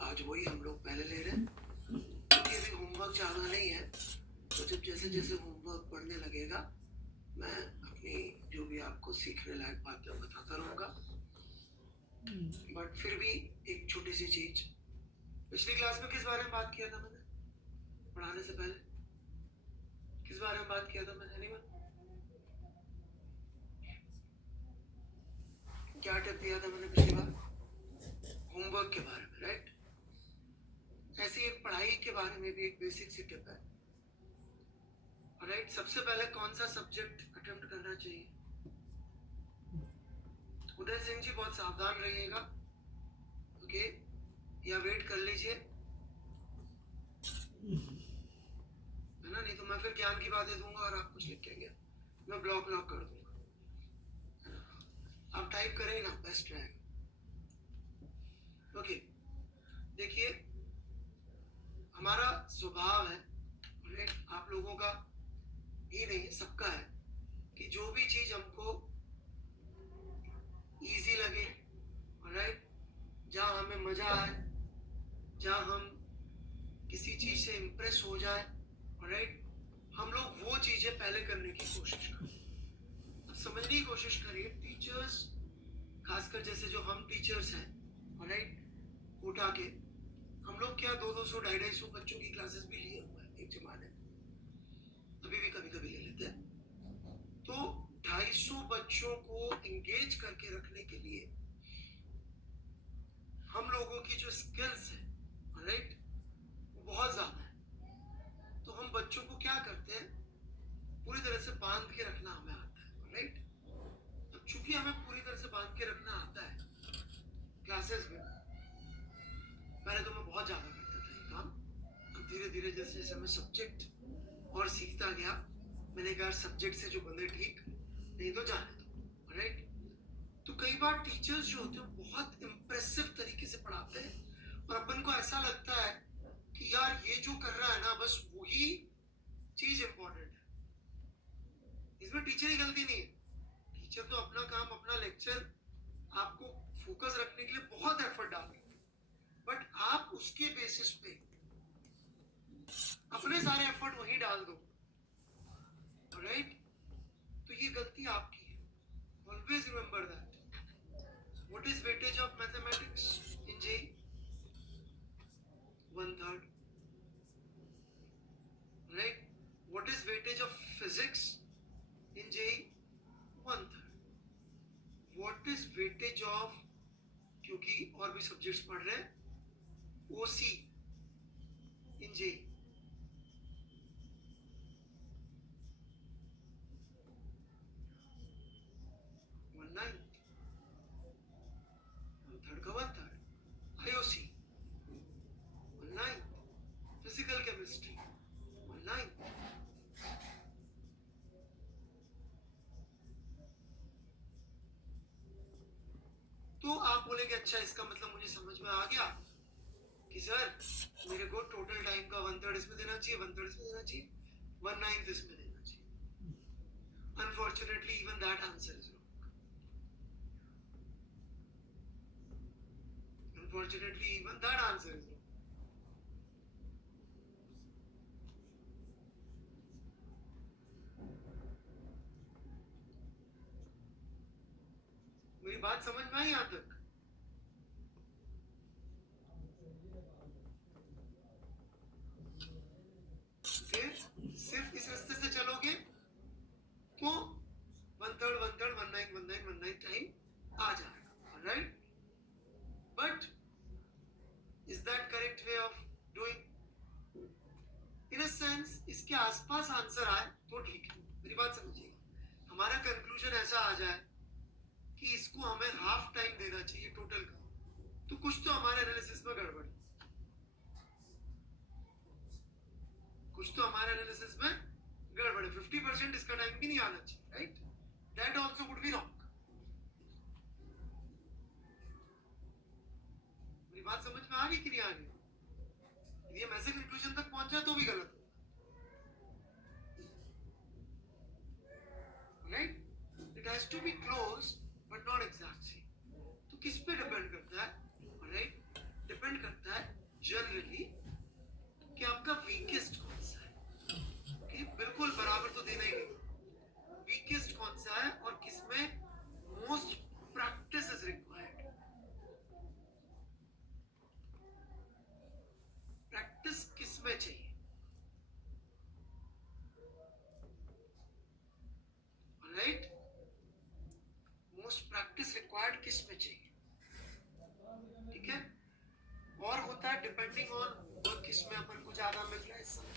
आज वही हम लोग पहले ले रहे हैं क्योंकि अभी होमवर्क ज़्यादा नहीं है। तो जब जैसे जैसे होमवर्क बढ़ने लगेगा मैं अपनी जो भी आपको सीखने लायक बातें बताता रहूँगा। बट फिर भी एक छोटी सी चीज, पिछली क्लास में किस बारे में बात किया था मैंने पढ़ाने से पहले? किस बारे में बात किया था मैंने? एनीवन? क्या टिप दिया था मैंने पिछली बार? होमवर्क के बारे में, राइट? ऐसी एक पढ़ाई के बारे में भी एक बेसिक सी टिप है, राइट? सबसे पहले कौन सा सब्जेक्ट अटेम्प्ट करना चाहिए? उदय सिंह जी बहुत सावधान रहिएगा, ओके? या वेट कर लीजिए, है ना? नहीं तो मैं फिर ज्ञान की बातें दूंगा और आप कुछ लिखेंगे, मैं ब्लॉक कर दूंगा। आप टाइप करें ना, बेस्ट रहेगा। ओके, देखिए हमारा स्वभाव है, राइट? आप लोगों का ही नहीं, सबका है कि जो भी चीज हमको इजी लगे, राइट, जहाँ हमें मजा आए, जहाँ हम किसी चीज से इम्प्रेस हो जाए, राइट, हम लोग वो चीजें पहले करने की कोशिश करें। अब समझने की कोशिश करिए, टीचर्स खासकर जैसे जो हम टीचर्स हैं, राइट, उठा के हम लोग क्या 200 250 बच्चों की क्लासेस भी लिए हुए हैं एक जमाने में, अभी भी कभी कभी ले लेते हैं। तो 250 बच्चों को एंगेज करके रखने के लिए हम लोगों की जो स्किल्स है, राइट, वो बहुत ज्यादा है। तो हम बच्चों को क्या करते हैं, पूरी तरह से बांध के रखना हमें आता है, राइट? अब चूंकि हमें पूरी तरह से बांध के रखना आता है क्लासेस में, पहले तो मैं बहुत ज्यादा करता था ये काम। अब धीरे धीरे जैसे जैसे मैं सब्जेक्ट और सीखता गया, मैंने कहा सब्जेक्ट से जो बंदे ठीक, नहीं तो जाने दो, राइट? तो कई बार टीचर्स जो होते हैं बहुत इम्प्रेसिव तरीके से पढ़ाते हैं और अपन को ऐसा लगता है कि यार ये जो कर रहा है ना, बस वही चीज इंपॉर्टेंट है। इसमें टीचर की गलती नहीं है। टीचर तो अपना काम, अपना लेक्चर आपको फोकस रखने के लिए बहुत एफर्ट डाल रहे हैं, बट आप उसके बेसिस पे अपने सारे एफर्ट वहीं डाल दो, राइट? तो ये गलती आपकी है। Always remember that. What is weightage of mathematics in J? 1/3, right? What is weightage of physics in J? 1/3. What is weightage of, क्योंकि और भी सब्जेक्ट्स पढ़ रहे हैं, ओसी इन जे? 1/9. 1/3 का 1/3. आईओसी 1/9. Physical chemistry 1/9. तो आप बोलेंगे अच्छा इसका मतलब मुझे समझ में आ गया कि सर मेरे को टोटल टाइम का 1/3 इसमें देना चाहिए, 1/3 इसमें देना चाहिए, 1/9 इसमें देना चाहिए। Unfortunately even that answer is wrong. Unfortunately even that answer is wrong. मेरी बात समझ में आई यहां तक? फिर सिर्फ इस रास्ते से चलोगे तो 1/3 1/3 1/9 1/9 1/9 टाइम आ जाएगा, right? But is that correct way of doing? In a sense इसके आसपास आंसर आए तो ठीक है। मेरी बात समझिएगा, हमारा कंक्लूजन ऐसा आ जाए कि इसको हमें हाफ टाइम देना चाहिए टोटल का, तो कुछ तो हमारे एनालिसिस में गड़बड़ है, कुछ तो हमारे एनालिसिस में गड़बड़ है। 50% इसका टाइम भी नहीं आना चाहिए, right? That also would be wrong. मेरी बात समझ में आ गई कि नहीं आ गई? यदि हम ऐसे कंक्लूजन तक पहुंचा तो भी गलत है, right? It has to be close but not exact. तो किस पे डिपेंड करता है, राइट? डिपेंड करता है किस में चाहिए, ठीक है। और होता है डिपेंडिंग ऑन होमवर्क किस में अपन को ज्यादा मिल रहा है इस समय।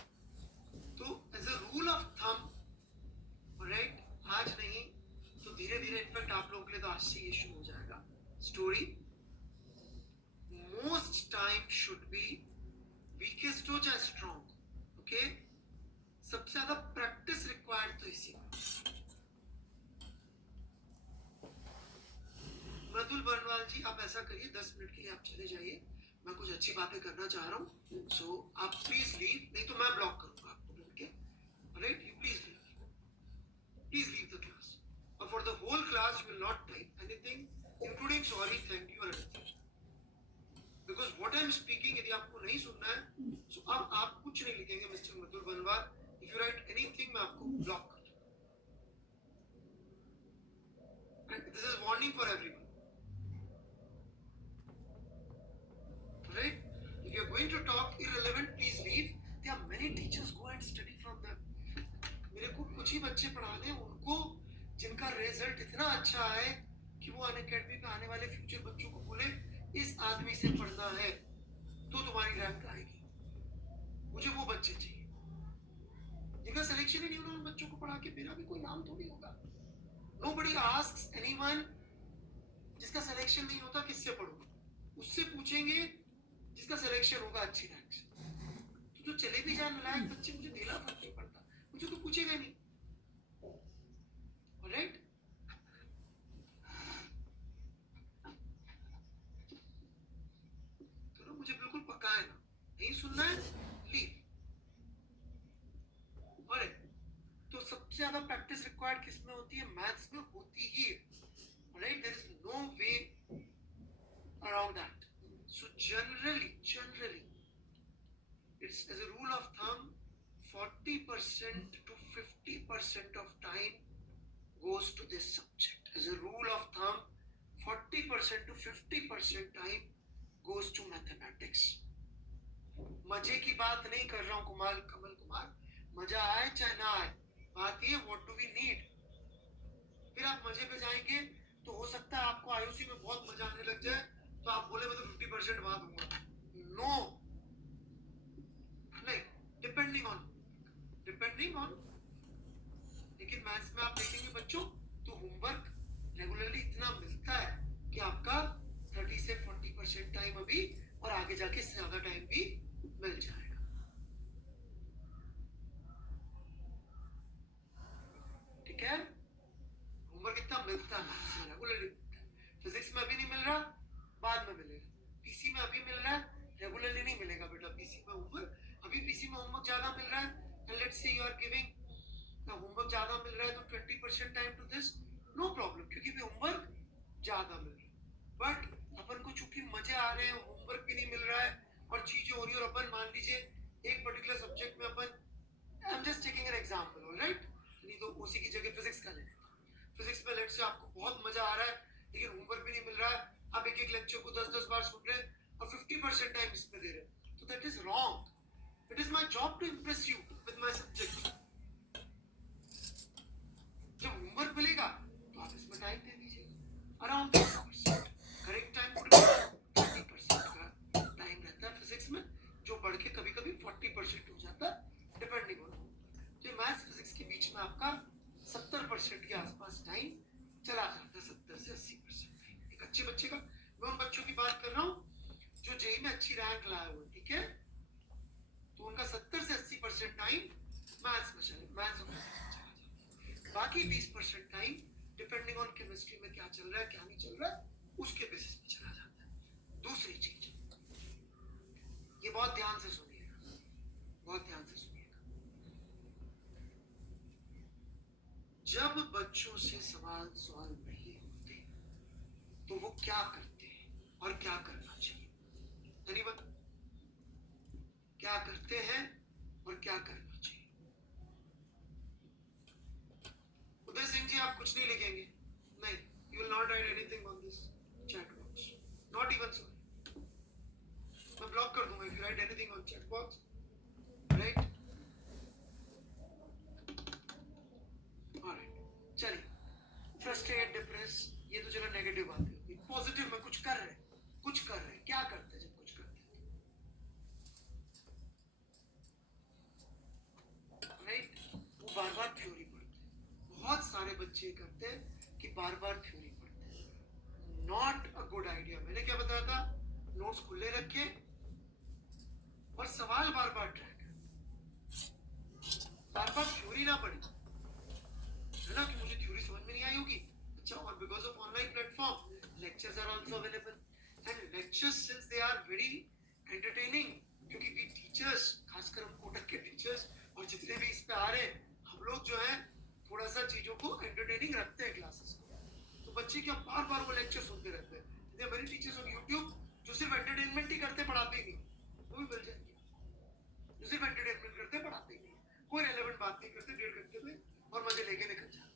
तो as a rule of thumb, right, आज नहीं तो धीरे धीरे, इनफैक्ट आप लोगों के लिए तो आज से ये शुरू हो जाएगा story. Most time should be weakest हो चाहे स्ट्रॉन्ग, ओके। सबसे ज्यादा प्रैक्टिस रिक्वायर्ड तो इसी में। मृदुल बरनवाल जी, आप ऐसा करिए 10 मिनट के लिए आप चले जाइए, मैं कुछ अच्छी बातें करना चाह रहा हूँ। सो आप प्लीज लीव, नहीं तो मैं ब्लॉक करूंगा आपको बोल के, right. You please leave the class, और for the whole class you will not type anything including sorry, thank you or anything, because what I am speaking यदि आपको नहीं सुनना है सो अब आप कुछ नहीं लिखेंगे mister Mridul Barnwal. If you write anything मैं आपको ब्लॉक कर दूंगा, and this is warning for everyone, right? If you are going to talk irrelevant, please leave. There are many teachers, go and study from them. मेरे को कुछ ही बच्चे पढ़ाने, उनको जिनका रिजल्ट इतना अच्छा है कि वो अनअकैडमी पे आने वाले फ्यूचर बच्चों को बोले इस आदमी से पढ़ना है तो तुम्हारी रैंक आएगी। मुझे वो बच्चे चाहिए जिनका सिलेक्शन ही नहीं होना, उन बच्चों को पढ़ा के मेरा भी कोई नाम थोड़ी होगा। Nobody asks anyone जिसका सिलेक्शन नहीं होता किससे पढ़ोगे, उससे पूछेंगे जिसका सिलेक्शन होगा अच्छी रैंक से। तो चले भी जाए नलायक बच्चे, मुझे देना फर्क नहीं पड़ता, मुझे तो पूछेगा नहीं, राइट। तो मुझे बिल्कुल पक्का है ना, नहीं सुनना है लीव। और तो सबसे ज्यादा प्रैक्टिस रिक्वायर्ड किस में होती है, मैथ्स में होती ही है, right. There is no way around that. So generally, it's as a rule of thumb, 40% to 50% of time goes to this subject. As a rule of thumb, 40% to 50% time goes to mathematics. मजे की बात नहीं कर रहा हूँ कमल कुमार, मजा आए चाहे ना आए, बात ये what do we need। फिर आप मजे पे जाएंगे तो हो सकता है आपको आईयूसी में बहुत मजा आने लग जाए, तो आप बोले मैं तो 50% बाद दूंगा। नो, नहीं, डिपेंडिंग ऑन। लेकिन मैथ्स में आप देखेंगे बच्चों तो होमवर्क रेगुलरली इतना मिलता है कि आपका 30 से 40% टाइम अभी और आगे जाके इससे ज्यादा टाइम भी मिल जाएगा, ठीक है। होमवर्क इतना मिलता है मैथ्स में रेगुलरली, फिजिक्स में अभी नहीं मिल रहा, बाद में मिलेगा। पीसी में अभी मिल रहा है, रेगुलरली नहीं मिलेगा बेटा पीसी में होमवर्क। अभी पीसी में होमवर्क ज्यादा मिल रहा है, and let's say you are giving homework ज्यादा मिल रहा है तो 20% time to this, no problem, क्योंकि भी होमवर्क ज्यादा मिल रहा है। बट अपन को चूंकि मजे आ रहे हैं, होमवर्क भी नहीं मिल रहा है और चीजें हो रही है, और अपन मान लीजिए एक पर्टिकुलर सब्जेक्ट में अपन, I am just taking an example, alright, नहीं तो उसी की जगह फिजिक्स का ले लेता हूं। फिजिक्स में लेट्स से आपको बहुत मजा आ रहा है लेकिन होमवर्क भी नहीं मिल रहा है, आप एक लेक्चर को 10-10 बार सुन रहे हैं और 50% टाइम इसमें दे रहे हैं, तो that is wrong. It is my job to impress you with my subject. जब होमवर्क मिलेगा तो आप इसमें टाइम दे दीजिए, around 50%। Correct time would be 30% का टाइम रहता है फिजिक्स में, जो बढ़ के कभी कभी 40% हो जाता है डिपेंडिंग ऑन होमवर्क। तो मैथ्स फिजिक्स के बीच में आपका 70% के आसपास टाइम चला जाता है, 70 से 80% एक अच्छे बच्चे का। मैं उन बच्चों की बात कर रहा हूँ जो जेई में अच्छी रैंक लाए हुए, ठीक है, तो उनका 70 से 80% टाइम मैथ्स और फिजिक्स में चला जाता है। बाकी 20% टाइम डिपेंडिंग ऑन केमिस्ट्री में क्या चल रहा है क्या नहीं चल रहा है उसके बेसिस पे चला जाता है। दूसरी चीज, ये बहुत ध्यान से सुनिएगा, बहुत ध्यान से सुनिएगा। जब बच्चों से सवाल नहीं होते तो वो क्या करते हैं और क्या करना चाहिए, एनीवन? क्या करते हैं और क्या करना चाहिए? उदय सिंह जी, आप कुछ नहीं लिखेंगे? नहीं, you will not write anything on this chat box, not even sorry। मैं ब्लॉक कर दूंगा if you write anything on chat box, right? Alright, चलिए, फ्रस्ट्रेट, डिप्रेस, ये तो चलो नेगेटिव बातें होगी। बच्चे करते हैं कि बार बार थ्योरी पढ़ते हैं। Not a good idea. मैंने क्या बताया था, नोट्स खुले रखे और सवाल बार बार ट्राई करें, बार बार थ्योरी ना पढ़े, है ना, कि मुझे थ्योरी समझ में नहीं आई होगी। अच्छा, और because of online platform lectures are also available and lectures since they are very entertaining, क्योंकि वी टीचर्स, खासकर हम कोटक के टीचर्स और जितने भी इस पे आ रहे हैं, हम लोग जो है थोड़ा सा चीजों को एंटरटेनिंग रखते हैं क्लासेस को, तो बच्चे क्या बार बार वो लेक्चर सुनते रहते हैं। There many teachers on YouTube जो सिर्फ एंटरटेनमेंट ही करते, पढ़ाते ही नहीं, वो भी मिल जाएंगे जो सिर्फ एंटरटेनमेंट करते, पढ़ाते ही नहीं, कोई रेलेवेंट बात नहीं करते 1.5 घंटे में और मजे लेके निकल जाते।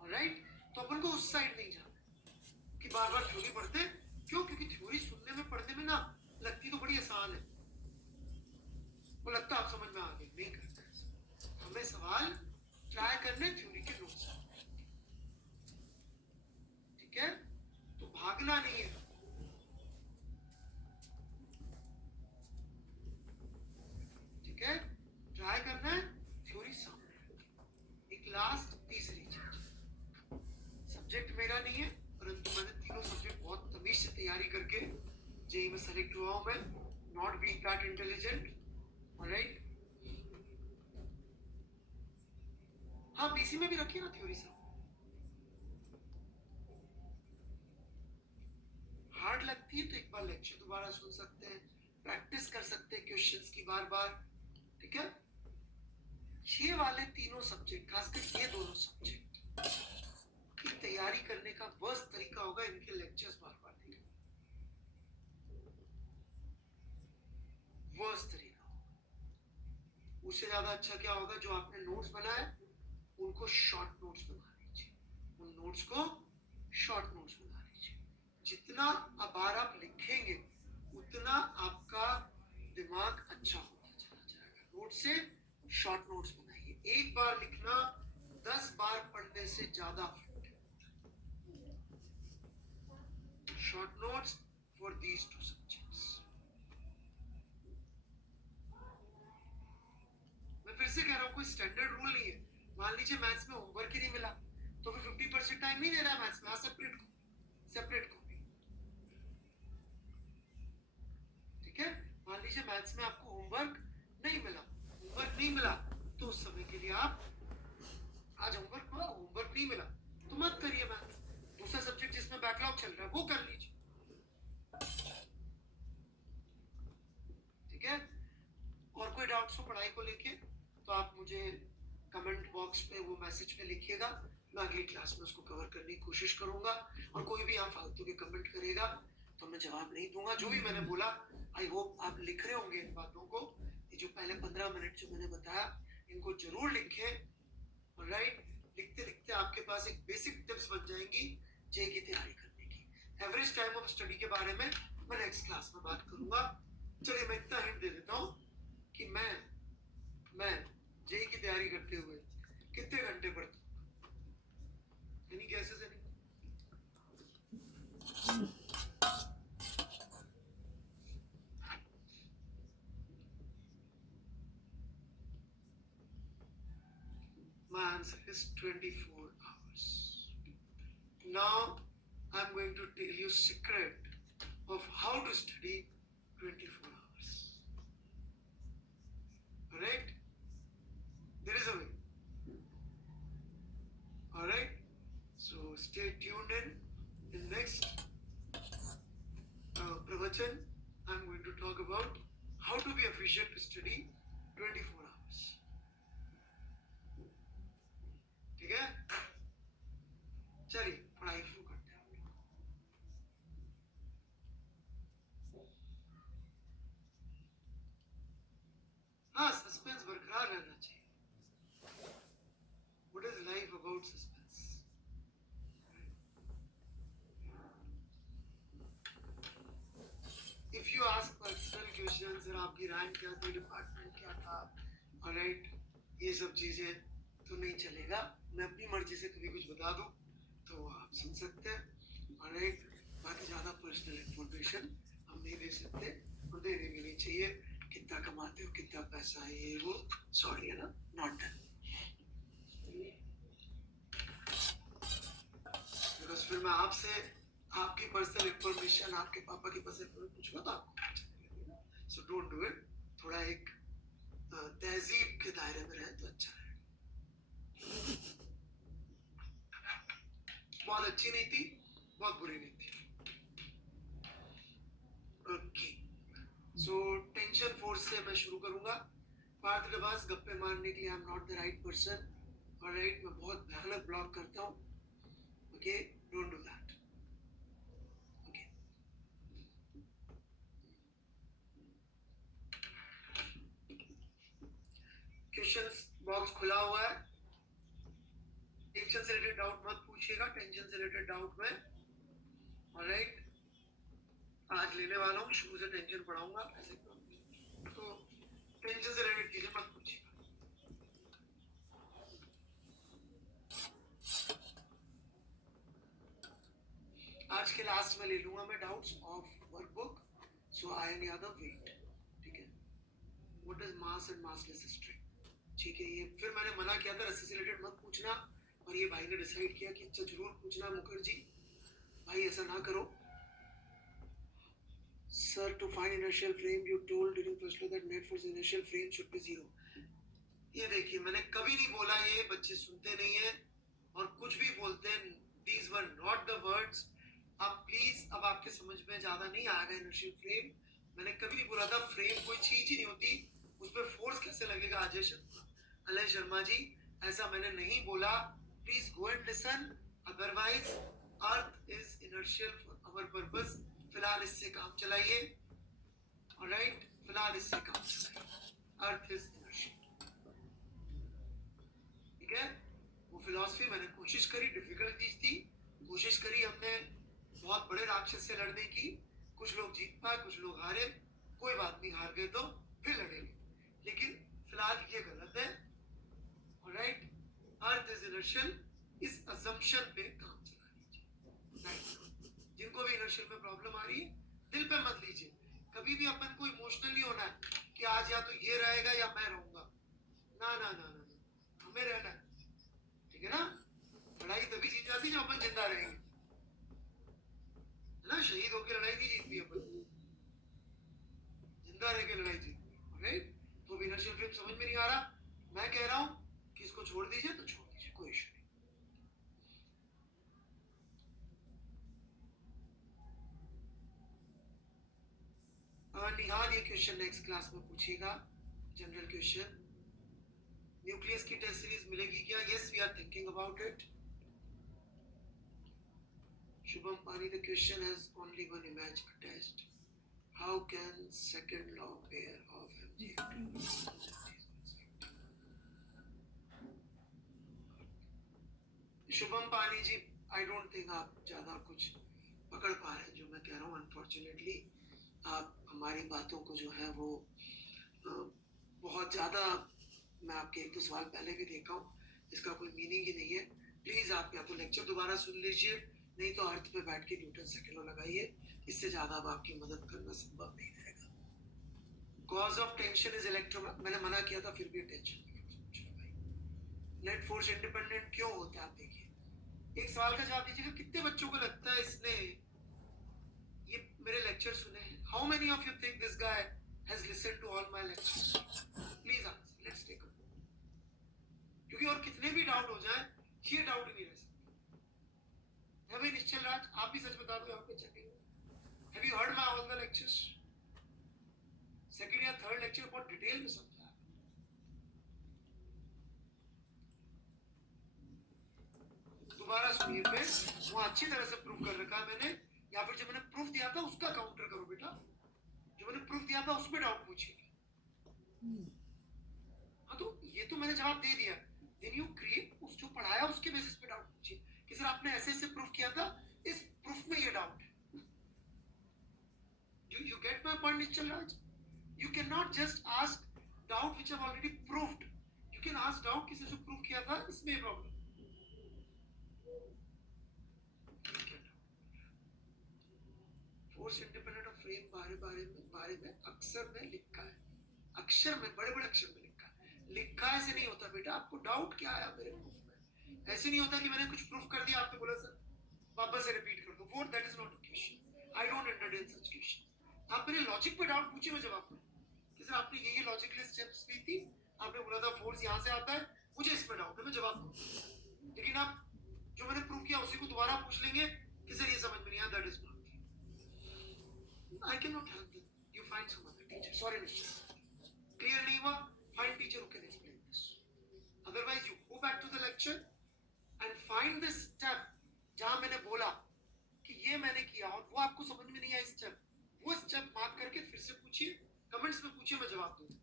ऑलराइट, तो अपन को उस साइड नहीं जाना कि बार बार थ्योरी पढ़ते। क्यों? क्योंकि थ्योरी सुनने में पढ़ने में ना लगती तो बड़ी आसान है, वो लगता आप समझ में आ गए, नहीं करते। हमें सवाल ट्राई करने थ्योरी के नोट्स, ठीक है, तो भागना नहीं है, ठीक है, ट्राई करना है थ्योरी सामने। एक लास्ट तीसरी चीज, सब्जेक्ट मेरा नहीं है, परंतु मैंने तीनों सब्जेक्ट बहुत तमीज से तैयारी करके जेई में सेलेक्ट हुआ हूं मैं, not being that intelligent. Alright, हाँ, पीसी में भी रखिए ना थ्योरी सब। हार्ड लगती है तो एक बार लेक्चर दोबारा सुन सकते हैं, प्रैक्टिस कर सकते हैं क्वेश्चंस की बार बार, ठीक है। ये वाले तीनों सब्जेक्ट, खासकर ये दोनों सब्जेक्ट की तैयारी करने का वर्स्ट तरीका होगा इनके लेक्चर्स बार बार देखना, वर्स्ट तरीका होगा। उससे ज्यादा अच्छा क्या होगा, जो आपने नोट्स बनाए उनको शॉर्ट नोट्स बना लीजिए, उन नोट्स को शॉर्ट नोट्स बना लीजिए। जितना बार आप लिखेंगे उतना आपका दिमाग अच्छा होता चला जाएगा। नोट से शॉर्ट नोट्स बनाइए, एक बार लिखना 10 बार पढ़ने से ज्यादा effective. Short notes for these two subjects. मैं फिर से कह रहा हूं, कोई स्टैंडर्ड रूल नहीं है। मान लीजिए मैथ्स में होमवर्क ही नहीं मिला तो फिर 50% टाइम नहीं दे रहा है मैथ्स में, सेपरेट कॉपी, ठीक है। मान लीजिए मैथ्स में आपको होमवर्क नहीं मिला तो उस समय के लिए आप आज होमवर्क नहीं मिला तो मत करिए मैथ्स, दूसरा सब्जेक्ट जिसमें बैकलॉग चल रहा है वो कर लीजिए, ठीक है। और कोई डाउट्स हो पढ़ाई को लेके तो आप मुझे कमेंट बॉक्स पे वो मैसेज पे लिखिएगा, मैं अगली क्लास में उसको कवर करने की कोशिश करूंगा। और कोई भी यहाँ फालतू के कमेंट करेगा तो मैं जवाब नहीं दूंगा। जो भी मैंने बोला, आई होप आप लिख रहे होंगे इन बातों को। ये जो पहले 15 मिनट जो मैंने बताया इनको जरूर लिखें, ऑलराइट। लिखते लिखते आपके पास एक बेसिक टिप्स बन जाएंगी जेई की तैयारी करने की। एवरेज टाइम ऑफ स्टडी के बारे में मैं नेक्स्ट क्लास में बात करूंगा। चलिए मैं इतना हिंट दे देता हूँ कि मैं जेई की तैयारी करते हुए कितने घंटे पढ़ता हूँ। Any guesses? My answer is 24 hours. Now I'm going to tell you secret of how to study 24 hours. Alright? There is a way. Alright? So stay tuned in next pravachan. I'm going to talk about how to be efficient to study 24 hours. ठीक है? चलिए पढ़ाई शुरू करते हैं। हाँ, suspense बरकरार रहना चाहिए। What is life about suspense? If you ask personal questions, sir आपकी रैंक क्या थी, डिपार्टमेंट क्या था, ऑलराइट, ये सब चीजें तो नहीं चलेगा। मैं अपनी मर्जी से कभी कुछ बता दूं तो आप सुन सकते हैं, ऑलराइट। बाकी ज्यादा पर्सनल इंफॉर्मेशन हम नहीं दे सकते और देने भी नहीं चाहिए। कितना कमाते हो, कितना पैसा है, ये वो, सॉरी, है ना। not done. Because फिर मैं आपसे आपकी पर्सनल इंफॉर्मेशन, आपके पापा की पर्सनल इंफॉर्मेशन पूछूंगा तो आपको अच्छा नहीं लगेगा. So don't do it. थोड़ा एक तहजीब के दायरे में रहे तो अच्छा है. बहुत अच्छी नहीं थी, बहुत बुरी नहीं थी. ओके. सो टेंशन फोर्स से मैं शुरू करूंगा. पार्थ के पास गप्पे मारने के लिए आई am not the right person. Alright, मैं बहुत भयानक ब्लॉक करता हूँ. Okay, don't do that. Okay. Questions box खुला हुआ है. टेंशन से रिलेटेड डाउट मत पूछिएगा. टेंशन से रिलेटेड डाउट में ऑलराइट आज लेने वाला हूँ. शुरू से टेंशन पढ़ाऊंगा ऐसे. तो टेंशन से रिलेटेड चीजें मत पूछिएगा. आज के लास्ट में ले लूंगा मैं doubts of workbook. So I any other wait. ठीक है. What is mass and massless string. ठीक है. ये फिर मैंने मना किया था रस्सी से रिलेटेड मत पूछना, और ये भाई ने डिसाइड किया कि अच्छा जरूर पूछना. मुखर्जी भाई ऐसा ना करो. Sir, to find inertial frame, you told during first law that net force inertial frame should be 0. ये देखिए, मैंने कभी नहीं बोला. ये बच्चे सुनते नहीं है और कुछ भी बोलते हैं. These were not the words. अब प्लीज, अब आपके समझ में ज्यादा नहीं आएगा inertial frame. मैंने कभी नहीं बोला था फ्रेम कोई चीज ही नहीं होती, उस पर फोर्स कैसे लगेगा. अजय शर्मा जी, ऐसा मैंने नहीं बोला. Please go and listen. Otherwise earth is inertial for our purpose. फिलहाल इससे काम चलाइए. ऑलराइट, फिलहाल इससे काम चलाइए. Earth is inertial. ठीक है. वो फिलॉसफी मैंने कोशिश करी, डिफिकल्ट चीज थी. कोशिश करी हमने बहुत बड़े राक्षस से लड़ने की. कुछ लोग जीत पाए, कुछ लोग हारे. कोई बात नहीं, हार गए तो फिर लड़ेंगे. लेकिन फिलहाल ये गलत है. Alright, earth is inertial. इस अजम्पशन पे काम चला लीजिए. राइट. जिनको भी इनर्शियल में प्रॉब्लम आ रही है, दिल पे मत लीजिए. कभी भी अपन को इमोशनली होना है कि आज या तो ये रहेगा या मैं रहूंगा. ना ना ना ना, हमें रहना है. ठीक है ना. लड़ाई तभी जीत जाती है जब अपन जिंदा रहेंगे. है ना. शहीद होकर लड़ाई नहीं जीतती अपन, जिंदा रह के लड़ाई जीतती. राइट. तो इनर्शियल फ्रेम समझ में नहीं आ रहा. मैं कह रहा हूं कि इसको छोड़ दीजिए तो छोड़ दीजिए, कोई इशू नहीं. निहाल ये क्वेश्चन नेक्स्ट क्लास में पूछेगा. General question. न्यूक्लियस की टेस्ट सीरीज मिलेगी क्या. Yes, we are thinking about it. Shubham Pani, the question has only one image attached. How can second law pair of mg. Shubham Pani ji, I don't think आप ज्यादा कुछ पकड़ पा रहे हैं जो मैं कह रहा हूँ. अनफॉर्चुनेटली आप हमारी बातों को जो है वो बहुत ज़्यादा, मैं आपके एक दो सवाल पहले भी देखा हूँ, इसका कोई मीनिंग ही नहीं है. प्लीज़ आप या तो लेक्चर दोबारा सुन लीजिए, नहीं तो अर्थ पे बैठ के न्यूटन सेकंड लॉ लगाइए. इससे ज़्यादा अब आपकी मदद करना संभव नहीं रहेगा. Cause of tension is electro. मैंने मना किया था, फिर भी टेंशन. नेट फोर्स इंडिपेंडेंट क्यों होता है. आप देखिए, एक सवाल का जवाब दीजिएगा. कितने बच्चों को लगता है इसने ये मेरे लेक्चर सुने हैं. How many of you think this guy has listened to all my lectures. Please answer. Let's take a. क्योंकि और कितने भी डाउट हो जाए, ये डाउट ही नहीं रह सकते. भाई निश्चल राज, आप भी सच बता दो यहाँ पे checking. Have you heard my all the lectures. Second या थर्ड लेक्चर बहुत डिटेल में समझा. दोबारा सुनिए फिर. वो अच्छी तरह से प्रूफ कर रखा है मैंने, या फिर जो मैंने प्रूफ दिया था उसका काउंटर करो बेटा. जो मैंने प्रूफ दिया था उसमें डाउट पूछिए. हाँ, तो ये तो मैंने जवाब दे दिया. देन यू क्रिएट, उस जो पढ़ाया उसके बेसिस पे डाउट पूछिए कि सर आपने ऐसे ऐसे प्रूफ किया था, इस प्रूफ में ये डाउट है. You get my point, Nischal Raj? You cannot just ask doubt which I've already proved. You can ask doubt किसी से प्रूफ किया था, इसमें problem. Force independent of frame बारे में अक्सर में लिखा है, अक्षर में, बड़े बड़े अक्षर में लिखा है. लिखा ऐसे नहीं होता बेटा, आपको डाउट क्या आया मेरे प्रूफ में, ऐसे नहीं होता कि मैंने कुछ प्रूफ कर दिया, आपने बोला सर वापस से रिपीट कर दो, वो that is not a question, I don't entertain such question. आप मेरे लॉजिक पे डाउट पूछिए, मैं जवाब दूं कि सर आपने ये लॉजिकली स्टेप्स ली थी, आपने बोला था फोर्स यहाँ से आता है, मुझे इस पे डाउट है, मैं जवाब दूं। लेकिन आप जो मैंने प्रूव किया उसी को दोबारा पूछ लेंगे कि सर ये समझ में नहीं आया, that is not, I can not help you, you find some other teacher, sorry mister, clear नहीं हुआ, find teacher who can explain this, otherwise you go back to the lecture and find this step जहां मैंने बोला कि ये मैंने किया और वो आपको समझ में नहीं आया स्टेप, वो स्टेप मार्क करके फिर से पूछिए, कमेंट्स में पूछिए, मैं जवाब दूंगा।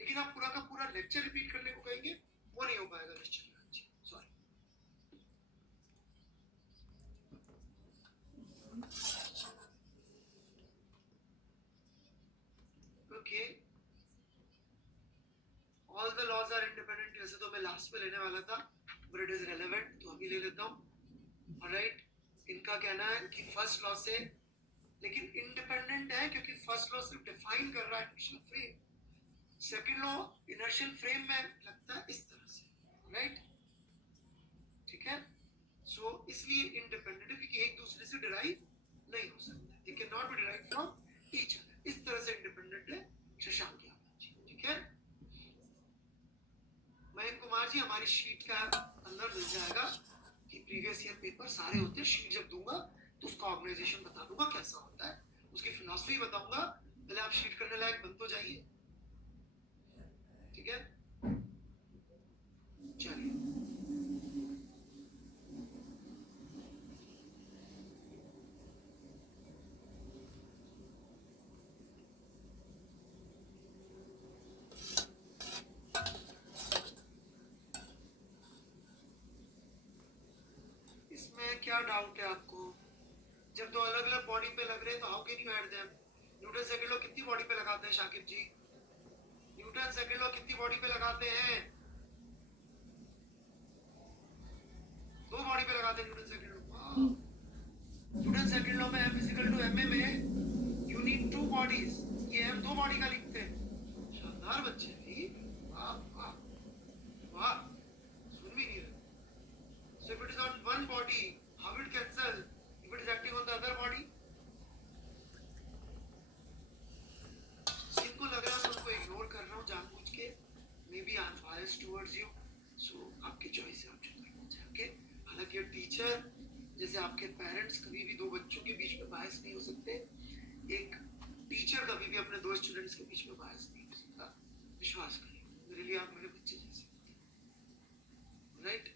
लेकिन आप पूरा का पूरा लेक्चर रिपीट करने को कहेंगे, वो नहीं हो पाएगा लेक्चर में, sorry. Okay, all the laws are independent, वैसे तो मैं लास्ट में लेने वाला था बट इट इज रेलेवेंट, तो अभी ले लेता हूँ। ऑलराइट, इनका कहना है कि फर्स्ट लॉ से, लेकिन इंडिपेंडेंट है क्योंकि फर्स्ट लॉ सिर्फ डिफाइन कर रहा है inertial frame, second law inertial frame में लगता है इस तरह से, राइट, ठीक है। सो इसलिए इंडिपेंडेंट है क्योंकि एक दूसरे से डिराइव नहीं हो सकते, they can not be derive from each other, इस तरह से इंडिपेंडेंट है शशांक यादव जी, ठीक है। मयंक कुमार जी, हमारी शीट का अंदर मिल जाएगा कि प्रीवियस ईयर पेपर सारे होते हैं, शीट जब दूंगा तो उसका ऑर्गेनाइजेशन बता दूंगा कैसा होता है, उसकी फिलॉसफी बताऊंगा, पहले आप शीट करने लायक बन तो जाइए, ठीक है। चलिए, इसमें क्या डाउट है आपको, जब दो अलग अलग बॉडी पे लग रहे हैं तो how can you add them. Newton second law कितनी बॉडी पे लगाते हैं शाकिब जी, न्यूटन सेकंड लॉ कितनी बॉडी पे लगाते हैं, दो बॉडी पे लगाते हैं Newton second law. Newton second law में F इक्वल टू ma में यू नीड टू बॉडीज, ये हम दो बॉडी का लिखते हैं। शानदार बच्चे जी, वाह वाह वाह, सुन भी नहीं रहे। So if it is on one body, how will it cancel if it is acting on the other body? जिनको लग रहा है मैं उनको इग्नोर कर रहा हूँ जानबूझ के, maybe I am biased towards you, so आपकी चॉइस है, आप जो करना चाहेंगे। हालांकि टीचर जैसे आपके पेरेंट्स कभी भी दो बच्चों के बीच में बायस नहीं हो सकते, एक टीचर कभी भी अपने दो स्टूडेंट्स के बीच में बायस नहीं हो सकता, विश्वास करिए, मेरे लिए आप मेरे बच्चे जैसे, right,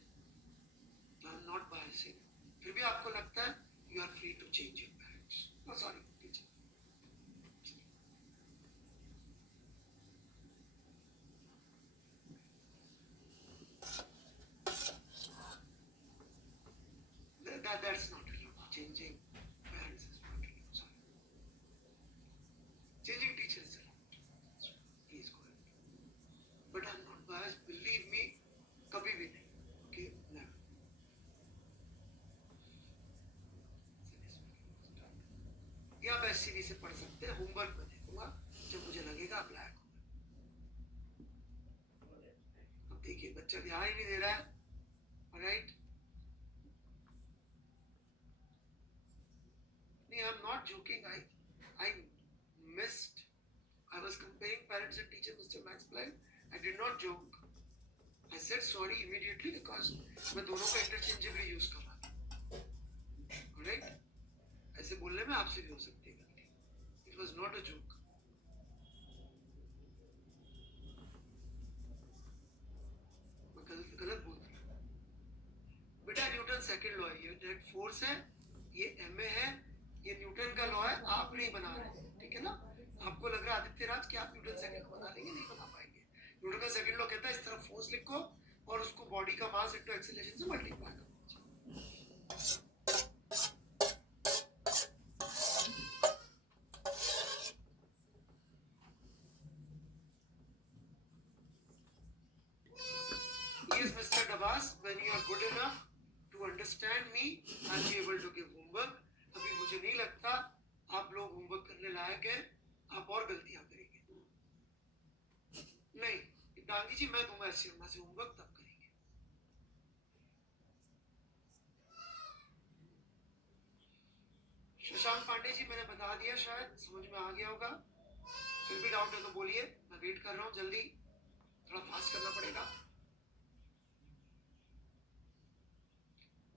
I am not biasing. फिर भी आपको लगता है, you are free to change your parents, no sorry teacher. That's not allowed. Changing parents is not allowed. Sorry. Changing teachers is allowed. So please go ahead. But I'm not biased. Believe me, कभी भी नहीं. Okay, never. या आप SCV से पढ़ सकते हैं, homework में देखूंगा जब मुझे लगेगा आप लायक होगा। अब देखिए बच्चा ध्यान ही नहीं दे रहा है, right. I'm not joking. I missed. I was comparing parents and teacher, Mr. Max Planck. I did not joke. I said sorry immediately because मैं दोनों का interchangeably use कर रहा था. Alright? ऐसे बोलने में आपसे भी हो सकती है गलती. It was not a joke. मैं गलत बोल रहा हूँ. बेटा न्यूटन सेकंड लॉ है, ये नेट फोर्स है, ये ma है, ये न्यूटन का लॉ है, आप नहीं बना रहे, ठीक है ना। आपको लग रहा है आदित्य राज कि आप न्यूटन सेकंड बना लेंगे, नहीं बना पाएंगे। न्यूटन का सेकंड लॉ कहता है इस तरफ फोर्स लिखो और उसको बॉडी का मास इनटू एक्सीलरेशन से मल्टीप्लाई करो। Yes, Mr. Dabas, when you are good enough to understand me, I'll be able to give homework. अभी मुझे नहीं लगता आप लोग होमवर्क करने लायक हैं, आप और गलतियां करेंगे। नहीं, डांगी जी जी मैं दूंगा एस शर्मा से होमवर्क, तब करेंगे। शशांक पांडे जी मैंने बता दिया, शायद समझ में आ गया होगा। फिर भी डाउट है तो बोलिए, मैं वेट कर रहा हूँ, जल्दी थोड़ा फास्ट करना पड़ेगा।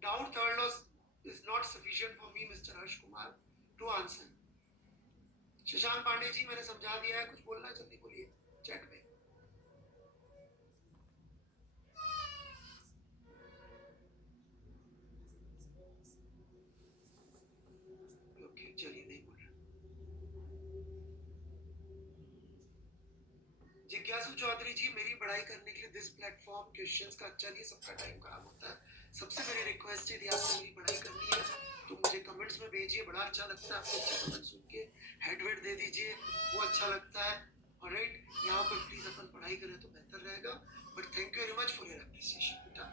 Doubt third loss is not sufficient for me, Mr. Harsh Kumar, to answer. Shashank Pandey ji मैंने समझा दिया है, कुछ बोलना है जल्दी बोलिए चैट में। ओके चलिए, नहीं बोल रहा। जिज्ञासु चौधरी जी, मेरी पढ़ाई करने के लिए दिस प्लेटफॉर्म क्वेश्चंस का अच्छा नहीं, सबका टाइम खराब होता है। सबसे मेरी रिक्वेस्ट है, यदि आपको मेरी पढ़ाई करनी है तो मुझे कमेंट्स में भेजिए, बड़ा अच्छा लगता है आपको अच्छे कमेंट सुन के। हेडवेट दे दीजिए, वो अच्छा लगता है। ऑलराइट, यहाँ पर प्लीज अपन पढ़ाई करें तो बेहतर रहेगा। But thank you very much for your appreciation बेटा।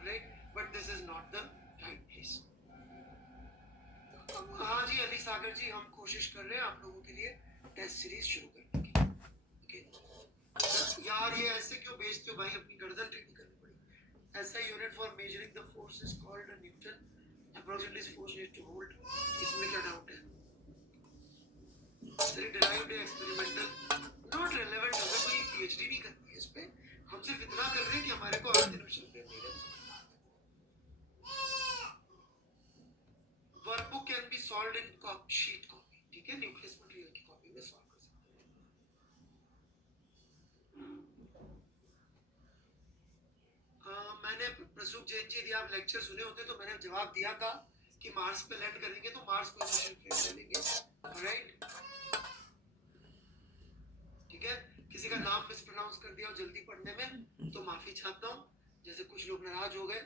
Alright, but this is not the right place. हाँ जी अली सागर जी, हम कोशिश कर रहे हैं आप लोगों के लिए टेस्ट सीरीज शुरू करने की। ओके यार, ये ऐसे क्यों भेजते हो भाई, अपनी गर्दन टेढ़ी करनी पड़ी। ऐसा unit for measuring the force is called a newton, approximately force need to hold. इसमें क्या डाउट है? Sir derived experimental not relevant, अगर कोई पीएचडी नहीं करती है इस पे, हम सिर्फ इतना कर रहे हैं कि हमारे को अर्थ इनर्शियल फ्रेम नहीं है। Workbook can be solved in sheet copy, ठीक है, न्यूक्लियस मटेरियल की कॉपी में सॉल्व कर सकते हैं। मैंने प्रसूप जैन जी, यदि आप लेक्चर सुने होते तो मैंने जवाब दिया था कि मार्स पे लैंड करेंगे तो मार्स को इनर्शियल फ्रेम ले लेंगे। राइट, ठीक है। किसी का नाम मिसप्रोनाउंस कर दिया हो जल्दी पढ़ने में तो माफी चाहता हूँ। जैसे कुछ लोग नाराज हो गए,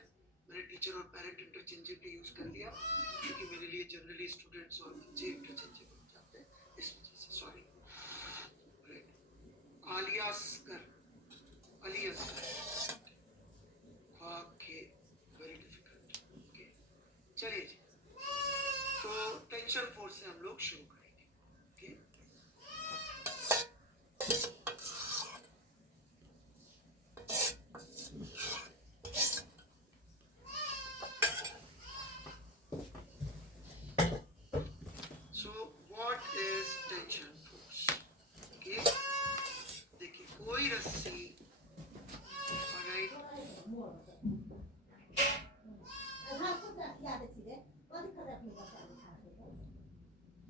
मैंने टीचर और पेरेंट इंटरचेंजेबली यूज कर लिया, क्योंकि मेरे लिए जनरली स्टूडेंट्स और बच्चे इंटरचेंजेबल हो जाते हैं, इस वजह से sorry. Aliasgar, Aliasgar, okay, very difficult. Okay चलिए जी, तो टेंशन फोर्स से हम लोग शुरू करेंगे। Okay So what is tension force? Okay, देखिए कोई रस्सी, alright,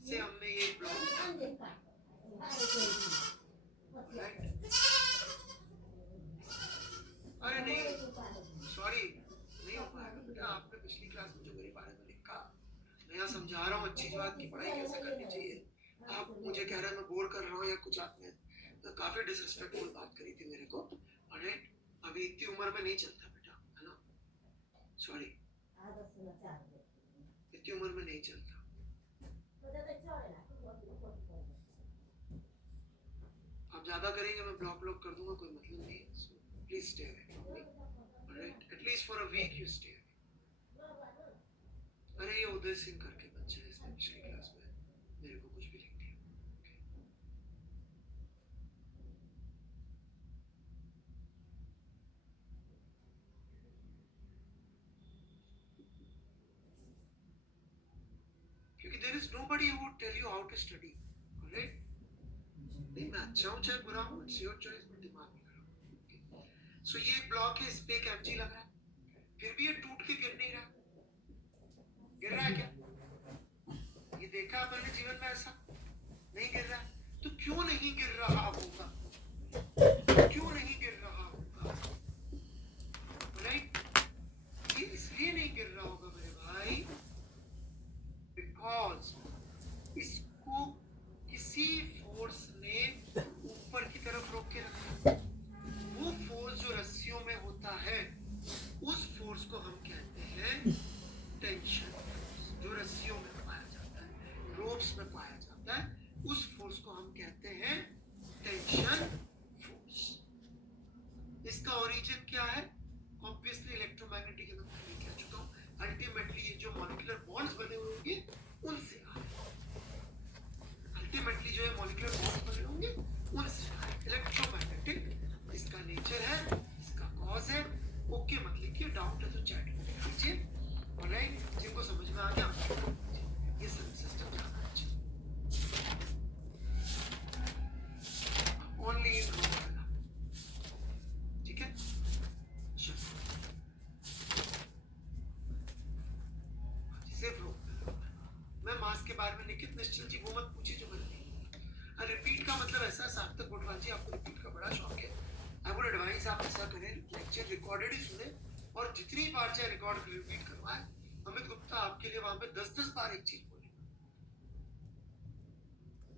से हमने ये ब्लॉक, अरे नहीं सॉरी, नहीं हो पाएगा बेटा। आपने पिछली क्लास में जो मेरे बारे में लिखा, मैं यहाँ समझा रहा हूँ अच्छी बात की पढ़ाई कैसे करनी चाहिए। आप मुझे कह रहे हैं मैं बोर कर रहा हूँ या कुछ, आपने तो काफी डिसरिस्पेक्टफुल बात करी थी मेरे को। ऑलराइट, अभी इतनी उम्र में नहीं चलता बेटा, है ना, सॉरी, इतनी उम्र में नहीं चलता। आप ज्यादा करेंगे मैं ब्लॉक कर दूंगा, कोई मतलब नहीं है। Please stay away from me, alright, at least for a week you stay away. अरे ये उदय सिंह करके बच्चे, इसने पिछली क्लास में मेरे को कुछ भी लिख दिया। क्योंकि there is nobody who would tell you how to study, alright. नहीं मैं अच्छा हूँ चाहे बुरा हूँ, इट्स योर चॉइस, मैं दिमाग नहीं लगाऊंगा। सो ये एक ब्लॉक है, इस पे एक एमजी लग रहा है, फिर भी ये टूट के गिर नहीं रहा। गिर रहा है क्या? ये देखा मैंने जीवन में, ऐसा नहीं गिर रहा। तो क्यों नहीं गिर रहा होगा? क्यों नहीं गिर रहा होगा? राइट, ये इसलिए नहीं गिर रहा होगा मेरे भाई, बिकॉज इसको किसी फोर्स ने ऊपर की तरफ रोक के रखा। वो फोर्स जो रस्सियों में होता है, उस फोर्स को हम कहते हैं टेंशन फोर्स। जो रस्सियों में पाया जाता है, रोप्स में पाया जाता है, उस फोर्स को हम कहते हैं टेंशन फोर्स। इसका ओरिजिन क्या है? ऑब्वियसली इलेक्ट्रोमैग्नेटिक, मैं पहले कह चुका हूँ। अल्टीमेटली ये जो मॉलिक्यूलर बॉन्ड्स बने हुए होंगे उनसे आए, अल्टीमेटली जो है मॉलिक्यूलर बॉन्ड्स बने होंगे उनसे आए। इलेक्ट्रोमैग्नेटिक इसका नेचर है। बारे में निकित निश्चल जी वो मत पूछिए जो मैंने नहीं। रिपीट का मतलब ऐसा, सार्थक गोटवाल जी आपको रिपीट का बड़ा शौक है, आई वुड एडवाइस आप ऐसा करें, लेक्चर रिकॉर्डेड ही सुने और जितनी बार चाहे रिकॉर्ड रिपीट करवाएं। अमित गुप्ता आपके लिए वहां पे 10-10 बार एक चीज बोलेगा,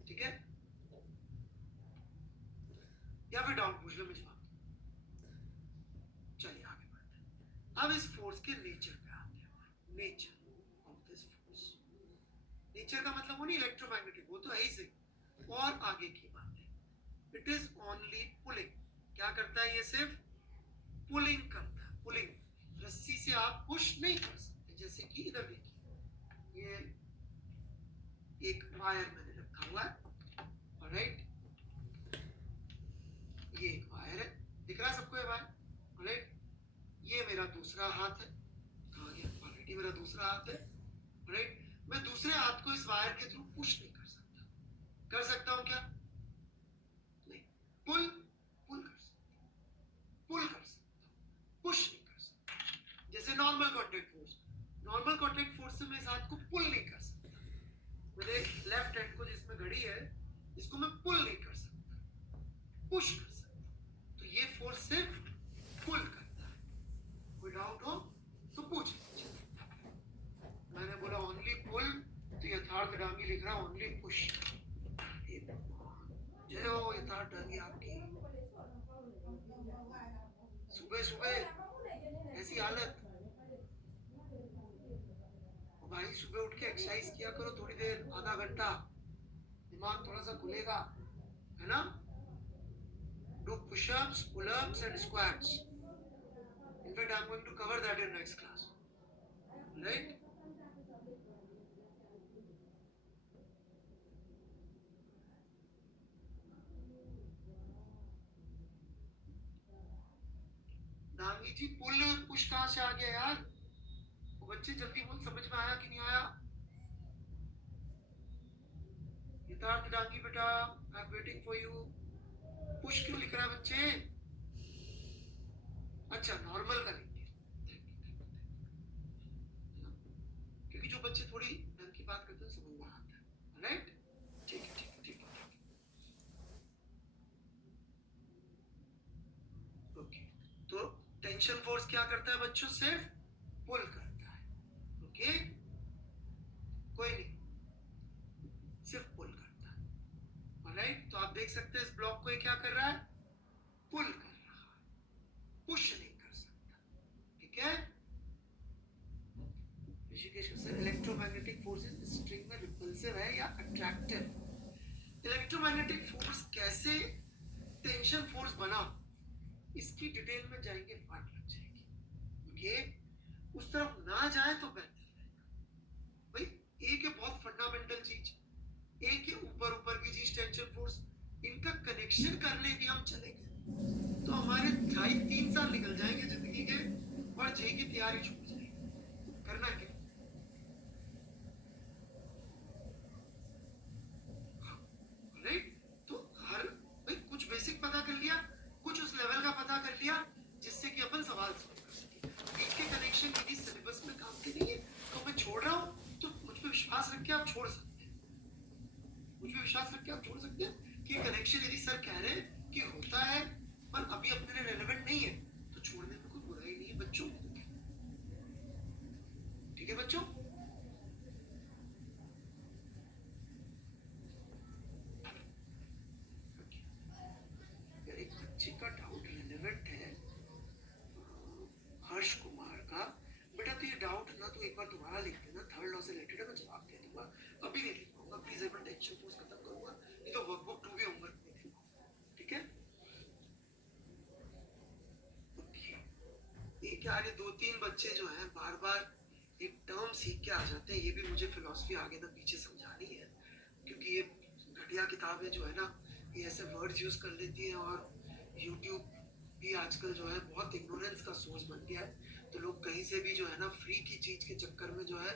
ठीक है? या फिर डाउट पूछ लो, मैं जवाब दूं। चलिए आगे बढ़ते हैं। अब इस फोर्स के नेचर पे आते हैं। Nature of this force, nature का मतलब वो नहीं इलेक्ट्रोमैग्नेटिक, वो तो है ही सही। और आगे की बात है, इट इज ओनली पुलिंग। क्या करता है ये? सिर्फ पुलिंग करता है। पुलिंग, रस्सी से आप पुश नहीं कर सकते। जैसे कि इधर देखिए, ये एक वायर मैंने रखा हुआ है, ऑलराइट, ये एक वायर है, दिख रहा है सबको ये वायर, ऑलराइट। ये मेरा दूसरा हाथ है, कहाँ गया? ऑलरेडी मेरा दूसरा हाथ है, ऑलराइट। मैं दूसरे हाथ को इस वायर के थ्रू पुश नहीं कर सकता। कर सकता हूं क्या? नहीं। पुल पुल कर सकता, पुल कर सकता, पुश नहीं कर सकता। जैसे normal contact force, normal contact force से मैं इस हाथ को पुल नहीं कर सकता। मेरे लेफ्ट हैंड को जिसमें घड़ी है, इसको मैं पुल नहीं कर सकता, पुश कर सकता। तो ये फोर्स सिर्फ पुल करता है। कोई डाउट हो तो पूछ लीजिए। मैंने बोला ओनली पुल, तो यथार्थ डांगी लिख रहा ओनली पुश। जय हो यथार्थ डांगी आपकी। सुबह सुबह ऐसी हालत। भाई सुबह उठ के एक्सरसाइज किया करो थोड़ी देर, आधा घंटा, दिमाग थोड़ा सा खुलेगा, है ना? Do push-ups, pull-ups and squats. In fact, I'm going to cover that in next class. Right? Dangi ji, pull push कहाँ से आ गया यार? वो बच्चे जल्दी बोल, समझ में आया कि नहीं आया? यथार्थ डांगी बेटा, I am waiting for you. Push क्यों लिख रहा है बच्चे? अच्छा, नॉर्मल का लिखिए, क्योंकि जो बच्चे थोड़ी ढंग की बात करते हैं समझ में आता है, राइट? ठीक है, ठीक है, ठीक है। ओके, तो टेंशन फोर्स क्या करता है बच्चों? सिर्फ पुल करता है, ओके? कोई नहीं, सिर्फ पुल करता है, ऑलराइट। तो आप देख सकते हैं इस ब्लॉक को ये क्या कर रहा है? पुल कर रहा है, पुश नहीं कर सकता, ठीक है? Rishikesh sir, electromagnetic forces string में रिपल्सिव है या अट्रैक्टिव? इलेक्ट्रोमैग्नेटिक फोर्स कैसे टेंशन फोर्स बना, इसकी डिटेल में जाएंगे, फाट लग जाएगी, ओके? उस तरफ ना जाए तो बेहतर रहेगा। भाई एक है बहुत फंडामेंटल चीज, एक है ऊपर ऊपर की चीज टेंशन फोर्स, इनका कनेक्शन करने भी हम चले गए तो हमारे 2.5-3 साल निकल जाएंगे जिंदगी के, और जे की तैयारी छूट जाएगी। करना क्या? राइट? तो हर भाई कुछ बेसिक पता कर लिया, कुछ उस लेवल का पता कर लिया जिससे कि अपन सवाल सॉल्व कर सके। इनके कनेक्शन यदि सिलेबस में काम के नहीं है तो मैं छोड़ रहा हूँ, तो मुझ पर विश्वास रख के आप छोड़ सकते हैं, मुझ पर विश्वास रख के आप छोड़ सकते हैं कि कनेक्शन यदि सर कह रहे हैं कि होता है पर अभी अपने लिए रेलेवेंट नहीं है, तो छोड़ने में कोई बुराई नहीं है बच्चों, ठीक है बच्चों? एक बच्चे का डाउट रिलेवेंट है, हर्ष कुमार का। बेटा तो ये डाउट ना तो एक बार दोबारा लिख देना, थर्ड लॉ से रिलेटेड है, मैं जवाब दे दूंगा। अभी नहीं लिख पाऊंगा प्लीज, एक बार टेंशन फोर्स खत्म करूंगा, नहीं तो वर्कबुक 2 भी होमवर्क नहीं दे पाऊंगा, ठीक है? ये क्या, ये 2-3 बच्चे जो हैं बार बार एक टर्म सीख के आ जाते हैं, ये भी मुझे फिलॉसफी आगे ना पीछे समझानी है, क्योंकि ये घटिया किताबें जो है ना, ये ऐसे वर्ड्स यूज कर लेती हैं, और यूट्यूब भी आजकल जो है बहुत इग्नोरेंस का सोर्स बन गया है। तो लोग कहीं से भी जो है ना फ्री की चीज के चक्कर में जो है,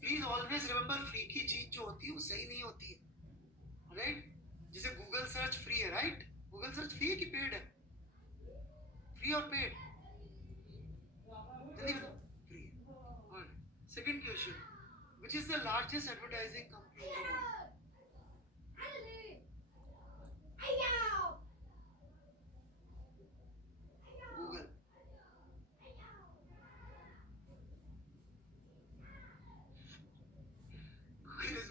प्लीज ऑलवेज रिमेंबर, फ्री की चीज जो होती है वो सही नहीं होती है, राइट? जैसे गूगल सर्च फ्री है, राइट? गूगल सर्च फ्री है कि पेड है? फ्री और पेड जल्दी बताओ। फ्री है। Second question, which which is the largest advertising company in the world? Google. Google is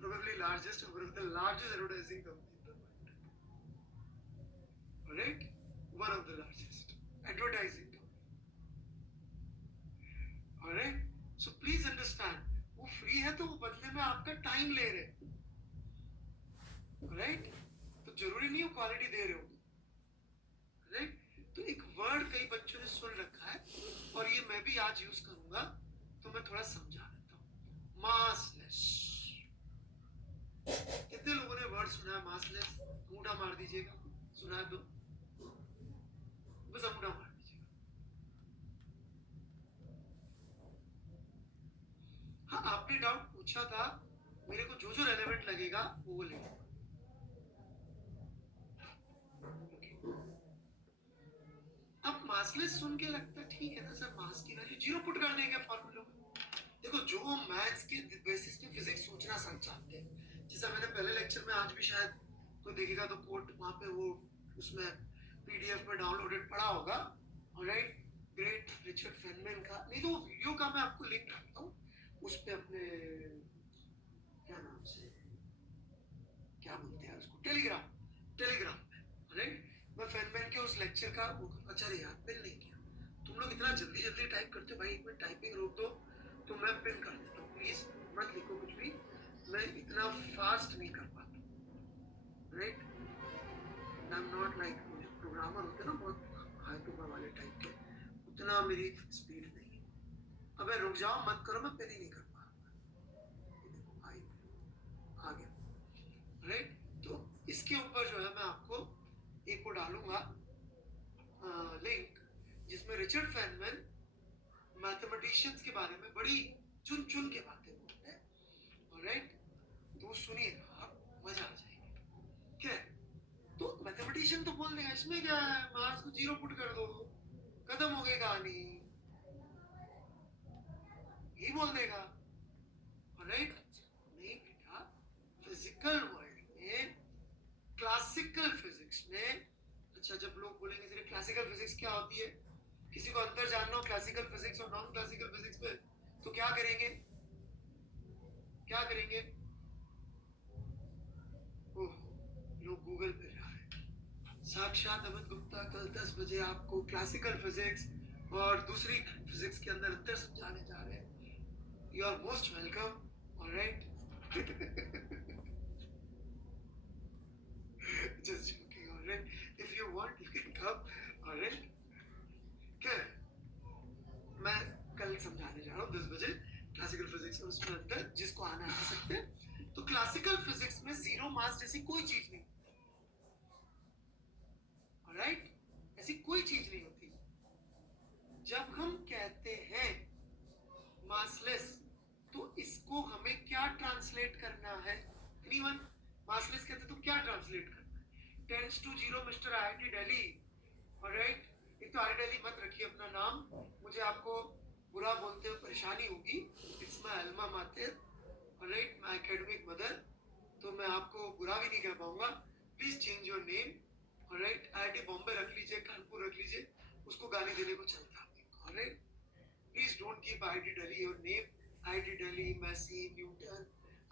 probably largest or one of the largest advertising company in the world. Alright? One of the largest advertising company. Alright? So please understand, वो free है तो वो बदले में आपका time ले रहे, right? तो जरूरी नहीं हो क्वालिटी दे रहे हो, राइट? तो एक वर्ड कई बच्चों ने सुन रखा है और ये मैं भी आज यूज करूंगा, तो मैं थोड़ा समझा देता हूँ. मासलेस. कितने लोगों ने वर्ड सुना है मासलेस? अंगूठा मार दीजिएगा. सुना है तो बस अंगूठा मार दीजिएगा. हाँ, आपने डाउट पूछा था, मेरे को जो जो रेलेवेंट लगेगा वो ले लो. अब मासलेस सुन के लगता है ठीक है ना सर, मास की वैल्यू 0 पुट कर देंगे फॉर्मूले में. देखो, जो मैथ्स के बेसिस पे फिजिक्स सोचना चाहते हैं, जैसा मैंने पहले लेक्चर में, आज भी शायद कोई देखेगा तो कोट वहां पे वो उसमें पीडीएफ में डाउनलोडेड पड़ा होगा, ऑलराइट, ग्रेट रिचर्ड फेनमैन का. नहीं तो वो वीडियो का मैं आपको लिंक डालता हूँ उस पे, अपने क्या नाम से, क्या बोलते हैं उसको, टेलीग्राम पे, ऑलराइट. मैं फेनमैन के उस लेक्चर का वो, अच्छा यार पिन नहीं किया. तुम लोग इतना जल्दी टाइप करते हो भाई, एक मिनट टाइपिंग रोक दो तो मैं पिन कर देता हूँ. प्लीज मत लिखो कुछ भी, मैं इतना फास्ट नहीं कर पाता, right? I am not like programmer होते ना बहुत हाई टूमा वाले टाइप के, उतना मेरी स्पीड नहीं है. अब रुक जाओ, मत करो, मैं पिन ही नहीं कर पा रहा. आ गया, राइट? तो इसके ऊपर जो है मैं आपको एक को डालूंगा लिंक, जिसमें रिचर्ड फेनमैन मैथमेटिशियंस के बारे में बड़ी चुन चुन के बातें बोलते हैं, ऑलराइट? तो सुनिएगा, आप मजा आ जाएगा. क्या है? तो मैथमेटिशियन तो बोल देगा इसमें क्या है, मास को 0 पुट कर दो, खत्म हो गई कहानी, ये बोल देगा, ऑलराइट? नहीं बेटा, फिजिकल वर्ल्ड में, क्लासिकल फिजिक्स में, अच्छा जब लोग बोलेंगे सर क्लासिकल फिजिक्स क्या होती है, किसी को अंतर जानना हो क्लासिकल फिजिक्स और नॉन क्लासिकल फिजिक्स में, तो क्या करेंगे? ओह, लोग गूगल पे जा रहे हैं. साक्षात अमित गुप्ता कल 10 बजे आपको क्लासिकल फिजिक्स और दूसरी फिजिक्स के अंदर अंतर समझाने जा रहे हैं. You are most welcome, alright? Just joking, alright? If you want, you can come, alright? क्या? मैं कल समझाने जा रहा हूँ 10 बजे क्लासिकल फिजिक्स और उसमें अंतर, जिसको आना आ सकते हैं. तो क्लासिकल फिजिक्स में 0 मास जैसी कोई चीज नहीं, ऑलराइट? ऐसी कोई चीज नहीं होती. जब हम कहते हैं मासलेस, तो इसको हमें क्या ट्रांसलेट करना है? एनीवन? मासलेस कहते तो क्या ट्रांसलेट करना है? Tense to 0 mister IIT Delhi, alright? एक तो आईआईटी दिल्ली मत रखिए अपना नाम, मुझे आपको बुरा बोलते हुए परेशानी होगी. It's my alma mater, alright, my academic mother, तो मैं आपको बुरा भी नहीं कह पाऊंगा. Please change your name, alright? IIT Bombay रख लीजिए, कानपुर रख लीजिए, उसको गाली देने को चलता है, alright? Please don't keep IIT Delhi your name. IIT Delhi, Messi, Newton,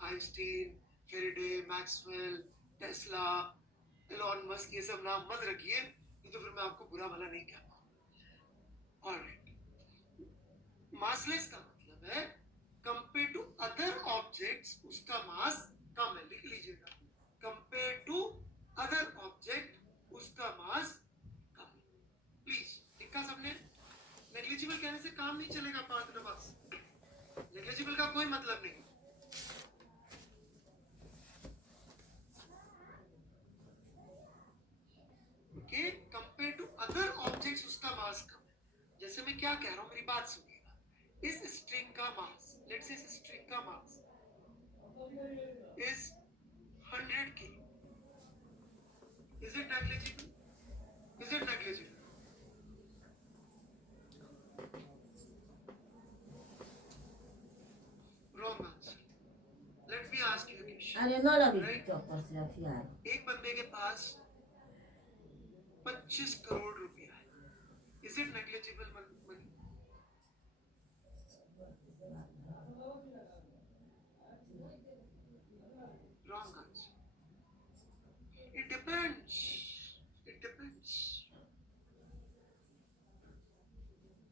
Einstein, Faraday, Maxwell, Tesla, Elon Musk, ये सब नाम मत रखिए, नहीं तो फिर मैं आपको बुरा भला नहीं कह पाऊंगा, ऑलराइट? मासलेस का मतलब है कंपेयर टू अदर ऑब्जेक्ट्स उसका मास कम है. लिख लीजिएगा, कंपेयर टू अदर ऑब्जेक्ट उसका मास कम है. प्लीज लिखा सबने? नेग्लिजिबल कहने से काम नहीं चलेगा. 5 नंबर नेग्लिजिबल का कोई मतलब नहीं. Okay, compare to other objects उसका मास कम है. जैसे मैं क्या कह रहा हूं, मेरी बात सुनिएगा. इस स्ट्रिंग का मास, लेट्स से इस स्ट्रिंग का mass is 100 kilo. Is it negligible? Is it negligible? Wrong answer. Are no la vi Right. to por se afiar. एक बंदे के पास 25 करोड़ रुपया है. Is it negligible money? Wrong answer. It depends. It depends.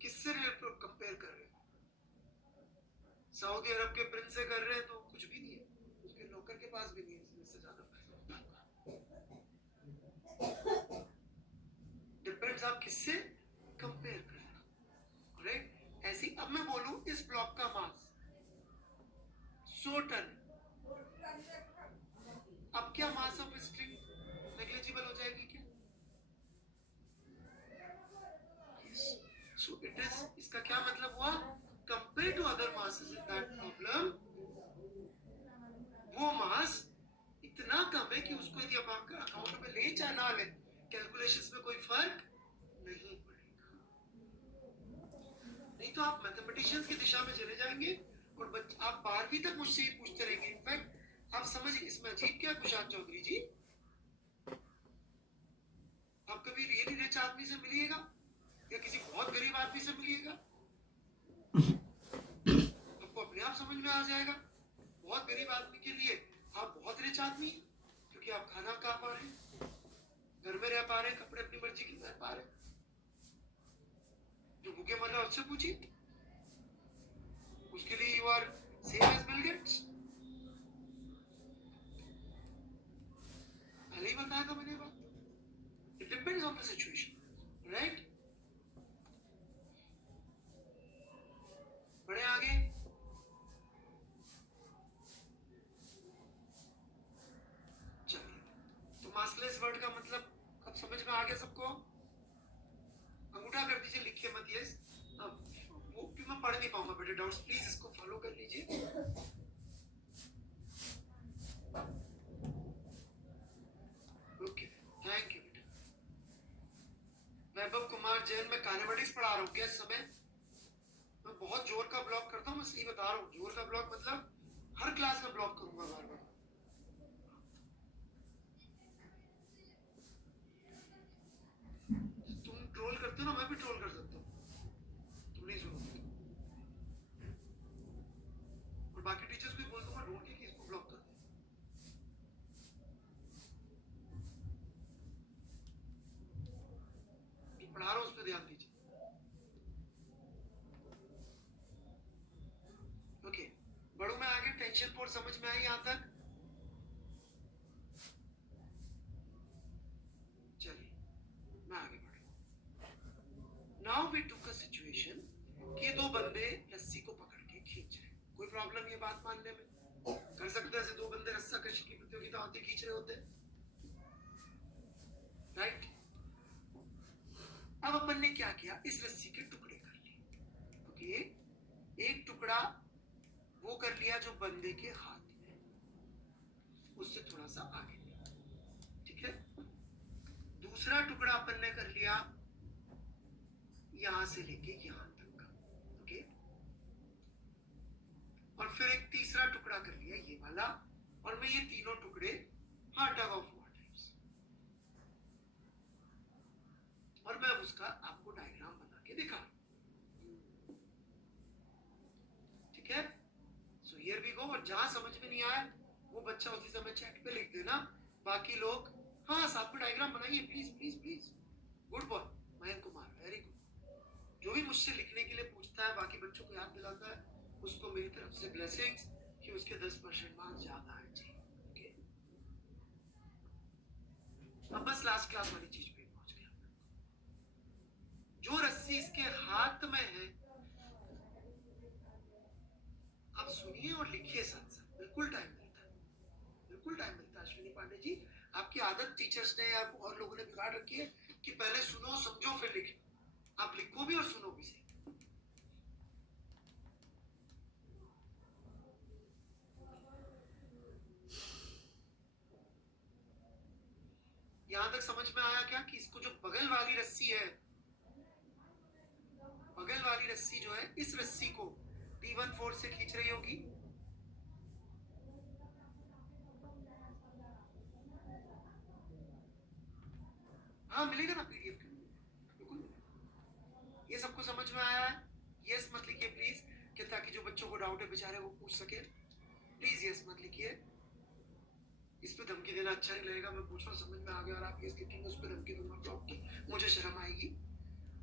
किससे compare कर रहे हो? Saudi अरब के प्रिंस से कर रहे हैं तो कुछ भी नहीं है. उसके नौकर के पास भी नहीं है इससे ज्यादा पैसा. डिपेंड्स आप किससे कंपेयर कर रहे हो. राइट. ऐसी अब मैं बोलूं इस ब्लॉक का मास 100 टन. अब क्या मास ऑफ स्ट्रिंग नेग्लिजिबल हो जाएगी क्या? So it is. इसका क्या मतलब हुआ? Compare to other masses in that problem वो मास इतना कम है कि उसको यदि आप अकाउंट में ले या ना ले कैलकुलेशंस में कोई फर्क नहीं पड़ेगा. नहीं तो आप मैथमेटिशियंस की दिशा में चले जाएंगे और आप 12वीं तक मुझसे ही पूछते रहेंगे. इनफैक्ट आप समझिए इसमें अजीब क्या कुशाद चौधरी जी, आप कभी रियली रिच आदमी से मिलिएगा या किसी बहुत गरीब आदमी से मिलिएगा, आपको अपने आप समझ में आ जाएगा. बहुत गरीब आदमी के लिए आप बहुत रिच आदमी क्योंकि आप खाना खा पा रहे हैं, घर में रह पा रहे हैं, कपड़े अपनी मर्जी के पहन पा रहे हैं. जो भूखे मर रहा है उससे पूछिए, उसके लिए you are same as Bill Gates. पहले ही बताया था मैंने बात. It depends on the situation. Right. बढ़े आगे. चलिए तो मासलेस वर्ड का मतलब अब समझ में आ गया सबको? अंगूठा कर दीजिए, लिखिए मत. यस. वो भी मैं पढ़ नहीं पाऊंगा बेटे. डाउट्स प्लीज इसको फॉलो कर लीजिए. ओके. थैंक यू बेटा. वैभव कुमार जैन, मैं काइनेमेटिक्स पढ़ा रहा हूँ क्या इस समय? मैं बहुत जोर का ब्लॉक करता हूँ. मैं सही बता रहा हूँ. जोर का ब्लॉक मतलब हर क्लास में ब्लॉक करूंगा बार बार. तुम ट्रोल करते हो ना, मैं भी ट्रोल कर सकता हूँ. तुम नहीं सुनोगे. और बाकी टीचर्स भी बोल दूंगा ढूंढ के कि इसको ब्लॉक कर दे. पढ़ा रहा हूँ उस पर ध्यान दीजिए. ओके. बढ़ू मैं आगे. टेंशन फोर्स समझ में आई यहां तक? चलिए मैं आगे बढ़ रहा हूं. Now we took a situation कि दो बंदे रस्सी को पकड़ के खींच रहे. कोई प्रॉब्लम ये बात मानने में? कर सकते हैं ऐसे दो बंदे रस्सा कशी की प्रतियोगिता होती खींच रहे होते. राइट. अब अपन ने क्या किया? इस रस्सी के टुकड़े कर लिए. ओके. एक टुकड़ा वो कर लिया जो बंदे के हाथ में, उससे थोड़ा सा आगे लिया. ठीक है. दूसरा टुकड़ा अपन ने कर लिया यहां से लेके यहां तक का. ओके. और फिर एक तीसरा टुकड़ा कर लिया ये वाला. और मैं ये तीनों टुकड़े टग ऑफ वॉर टाइप्स. और मैं उसका आपको डायग्राम बना के दिखा. ठीक है. So here we go. और जहां समझ में नहीं आया वो बच्चा उसी समय चैट पे लिख देना. बाकी लोग हाँ साथ में डायग्राम बनाइए please please please. Good boy Mayank Kumar. Very good. जो भी मुझसे लिखने के लिए पूछता है बाकी बच्चों को याद दिलाता है उसको मेरी तरफ से ब्लेसिंग्स कि उसके 10% मार्क्स ज्यादा है. जी. ओके. अब बस लास्ट क्लास वाली चीज पे पहुंच गया. जो रस्सी इसके हाथ में है, आप सुनिए और लिखिए साथ साथ. बिल्कुल टाइम मिलता है. बिल्कुल टाइम मिलता है अश्विनी पांडे जी. आपकी आदत टीचर्स ने या और लोगों ने बिगाड़ रखी है कि पहले सुनो समझो फिर लिखो. आप लिखो भी और सुनो भी सही. यहां तक समझ में आया क्या कि इसको जो बगल वाली रस्सी है, बगल वाली रस्सी जो है इस रस्सी को T1 फोर्स से खींच रही होगी. हाँ मिलेगा ना पीडीएफ के, बिल्कुल मिलेगा। ये सबको समझ में आया है? यस मत लिखिए प्लीज, कि ताकि जो बच्चों को डाउट है बेचारे वो पूछ सके। प्लीज यस मत लिखिए, इस पे धमकी देना अच्छा नहीं लगेगा। मैं पूछ रहा हूँ समझ में आ गया और आप यस लिखेंगे, उस पर धमकी दूंगा ब्लॉक की, मुझे शर्म आएगी।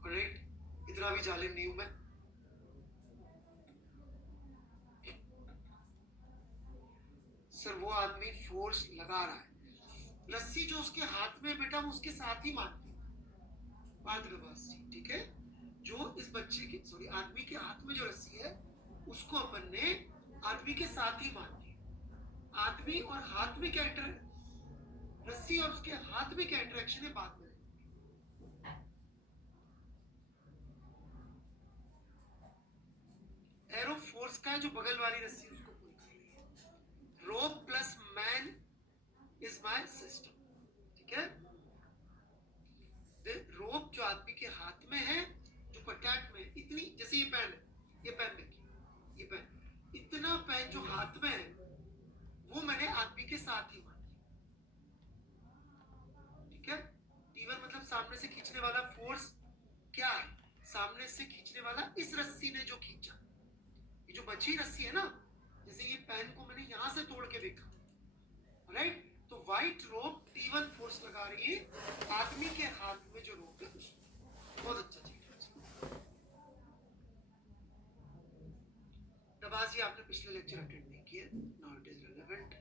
ऑलराइट, इतना भी जालिम नहीं हूं मैं। सर वो आदमी फोर्स लगा रहा है, रस्सी जो उसके हाथ में बेटा वो उसके साथ ही मारती है। बात जी ठीक है, जो इस बच्चे के सॉरी आदमी के हाथ में जो रस्सी है उसको अपन ने आदमी के साथ ही मारनी है। आदमी और हाथ में क्या रस्सी और उसके हाथ में क्या इंटरेक्शन है बाद में। एरो फोर्स का जो बगल वाली रस्सी उसको पुल कर रही है। Rope plus man is my system, ठीक है। रोप जो आदमी के हाथ में है, जो कॉन्टैक्ट में इतनी, जैसे ये पेन है, ये पेन देखिए, ये पेन, इतना पेन जो हाथ में है वो मैंने आदमी के साथ ही मार दिया, ठीक है। टीवर मतलब सामने से खींचने वाला फोर्स क्या है, सामने से खींचने वाला इस रस्सी ने जो खींचा, ये जो बची रस्सी है ना, जैसे ये पेन को मैंने यहां से तोड़ के देखा, राइट। तो व्हाइट रोप T1 फोर्स लगा रही है आदमी के हाथ में जो रोप है उसमें। बहुत अच्छा चीज है। नवाजी आपने पिछले लेक्चर अटेंड नहीं किए, now it is relevant,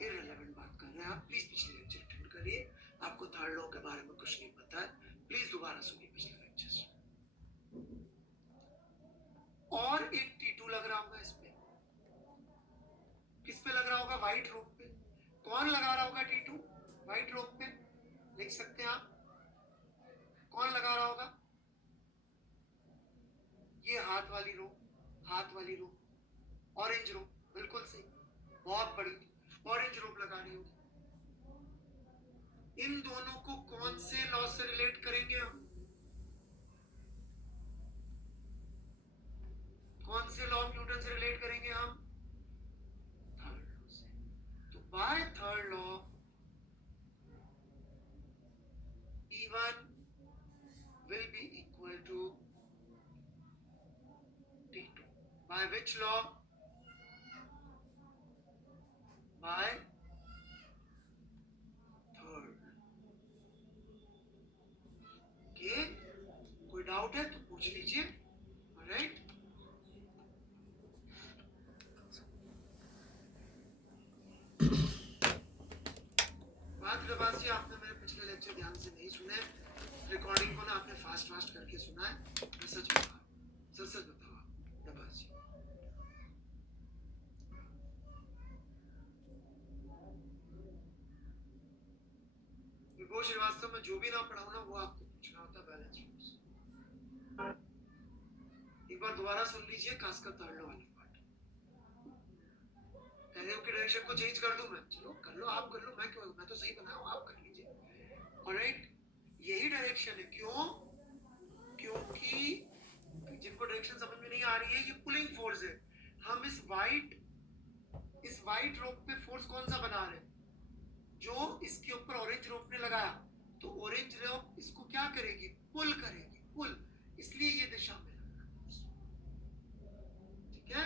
irrelevant बात कर रहे हैं आप, प्लीज पिछले लेक्चर अटेंड करिए। आपको थर्ड लॉ के बारे में कुछ नहीं पता है, प्लीज दोबारा सुनिए पिछले लेक्चर्स। और एक T2 लग रहा होगा इसमें, किस पे लग रहा होगा, व्हाइट रोप पे। कौन लगा रहा होगा T2 व्हाइट रोप पे, लिख सकते हैं आप, कौन लगा रहा होगा, ये हाथ वाली रोप, हाथ वाली रोप, ऑरेंज रोप, बिल्कुल सही, बहुत बड़ी ऑरेंज रोप लगा रही होगी। इन दोनों को कौन से लॉ से रिलेट करेंगे हम, कौन से लॉ ऑफ न्यूटन से रिलेट करेंगे हम, थर्ड लॉ से। तो bye third law T1 will be equal to T2 by which law, by third। okay, कोई डाउट है तो पूछ लीजिए, राइट। बात रबाज जी, आपने मेरे पिछले लेक्चर ध्यान से नहीं सुने, रिकॉर्डिंग को ना आपने फास्ट फास्ट करके सुना है, मैं सच बता, सच बताओ आप रबाज जी। विभो श्रीवास्तव में जो भी ना पढ़ाऊं ना वो आपको पूछना होता है, बैलेंस फोर्स। एक बार दोबारा सुन लीजिए, खासकर थर्ड लॉ वाली पार्ट। एरो की डायरेक्शन को चेंज कर दूं मैं, चलो कर लो, आप कर लो, मैं क्यों, मैं तो सही बनाया हूं, आप कर लीजिए। ऑलराइट, यही डायरेक्शन है, क्यों, क्योंकि जिनको डायरेक्शन समझ में नहीं आ रही है, ये पुलिंग फोर्स है। हम इस व्हाइट रोप पे फोर्स कौन सा बना रहे हैं, जो इसके ऊपर ऑरेंज रोप ने लगाया, तो ऑरेंज रोप इसको क्या करेगी, पुल करेगी, पुल, इसलिए ये दिशा में लग रहा है, ठीक है।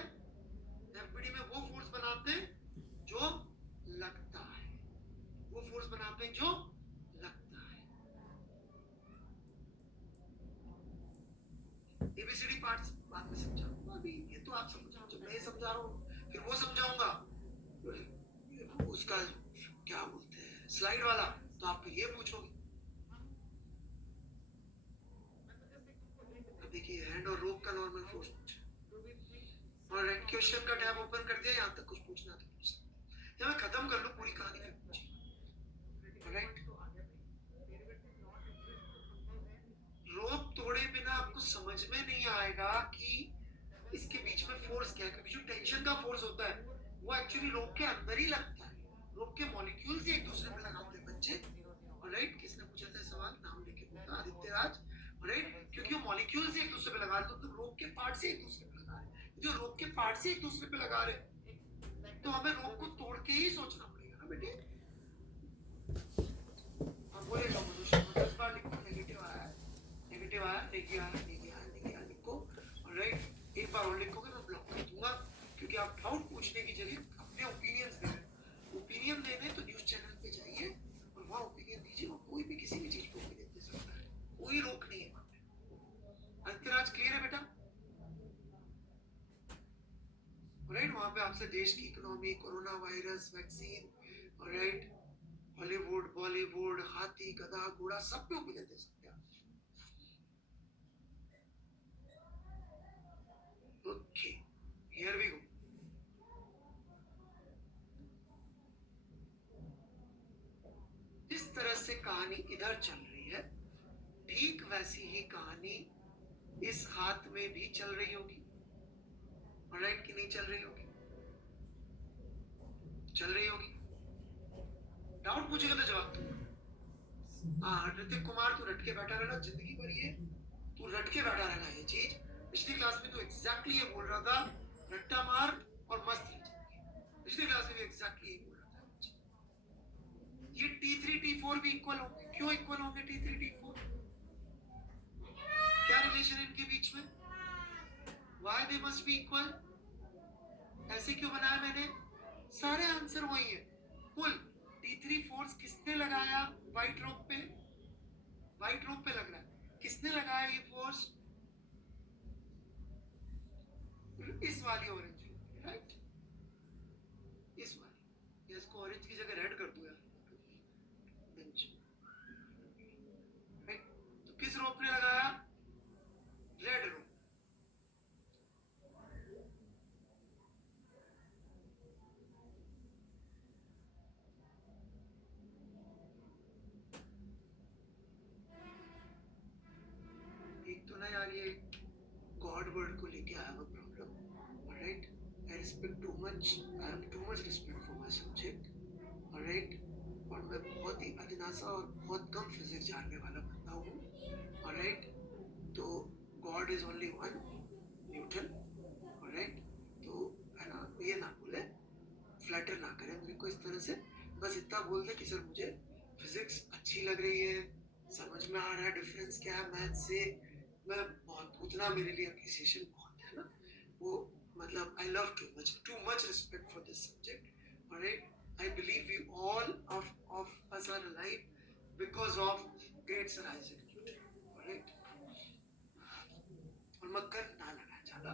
एफबीडी में वो फोर्स बनाते हैं जो लगता है, वो फोर्स बनाते हैं जो लगता है। एबीसीडी पार्ट्स बाद में समझाऊंगा, अभी ये तो आप समझाओ, जब मैं समझा रहा हूँ फिर वो समझाऊंगा, उसका क्या बोलते हैं स्लाइड वाला, तो आप फिर ये पूछोगे। अब देखिए हैंड और रोप का नॉर्मल फोर्स पूछा, और क्वेश्चन का टैब ओपन कर दिया, यहाँ तक कुछ पूछना तो पूछ सकते, या मैं खत्म कर लूं पूरी कहानी फिर पूछिए, राइट। रोप तोड़े बिना आपको समझ में नहीं आएगा कि इसके बीच में फोर्स क्या है, क्योंकि जो टेंशन का फोर्स होता है वो एक्चुअली रोप के अंदर ही लगता है, रोप के मॉलिक्यूल्स ही एक दूसरे पे लगाते हैं बच्चे, राइट। किसने पूछा था सवाल, नाम लेके पूछा, आदित्य राज, राइट। क्योंकि वो मॉलिक्यूल्स ही एक दूसरे पे लगा रहे, तो रोप के पार्ट से एक दूसरे पे लगा रहे, जो रोप के पार्ट से एक दूसरे पे लगा रहे, तो हमें रोप को तोड़ के ही सोचना पड़ेगा ना बेटे। अब बोले 10 बार लिख नहीं गया लिखो। ऑलराइट, एक बार और लिखोगे मैं ब्लॉक कर दूंगा, क्योंकि आप डाउट पूछने की जगह अपने ओपिनियंस दे रहे हैं। ओपिनियन देने तो न्यूज चैनल पे जाइए और वहाँ ओपिनियन दीजिए, वो कोई भी किसी भी चीज पे ओपिनियन दे सकता है, कोई रोक नहीं है वहाँ पे। अंतराज क्लियर है बेटा? राइट, वहाँ पे आपसे देश की economy, corona virus, vaccine, right, Hollywood, Bollywood, हाथी, गधा, घोड़ा, सब पे ओपिनियन दे सकते हैं आप। Okay, here we go. जिस तरह से कहानी इधर चल रही है, ठीक वैसी ही कहानी इस हाथ में भी चल रही होगी, राइट कि नहीं चल रही होगी? चल रही होगी। डाउट पूछेगा तो जवाब दूंगा। हाँ ऋतिक कुमार, तू रट के बैठा रहना जिंदगी भर, ये तू रट के बैठा रहना ये चीज। पिछली क्लास में तो एग्जैक्टली ये बोल रहा था, रट्टा मार और मस्त रह जिंदगी। पिछली क्लास में भी एग्जैक्टली ये बोल रहा था। ये T3 T4 भी इक्वल होंगे। क्यों इक्वल होंगे T3 T4? क्या रिलेशन इनके बीच में? Why they must be equal? ऐसे क्यों बनाया मैंने? सारे आंसर वही है। कुल T3 फोर्स किसने लगाया व्हाइट रोप पे? व्हाइट रोप पे लग रहा है, किसने लगाया ये फोर्स? इस वाली ऑरेंज, राइट, इस वाली। इसको ऑरेंज की जगह रेड कर दो यार, राइट। तो किस रोप ने लगाया? रेड रोप। एक तो ना यार ये गॉड वर्ड को लेके I have a problem, alright. I respect too much, I have too much respect for my subject, alright. और मैं बहुत ही अधनासा और बहुत कम फिजिक्स जानने वाला बंदा हूँ, ऑलराइट। तो God is only one, Newton, alright. तो है ना, ये ना बोले, फ्लैटर ना करें मेरे को इस तरह से। बस इतना बोल दे कि सर मुझे फिजिक्स अच्छी लग रही है, समझ में आ रहा है डिफरेंस क्या है मैथ से, मैं बहुत, उतना मेरे लिए अप्रिसिएशन बहुत है ना वो। मतलब I love too much respect for this subject, alright. I believe we all of us are alive because of great Sir Isaac Newton, alright? और मक्खन ना लगा ज्यादा।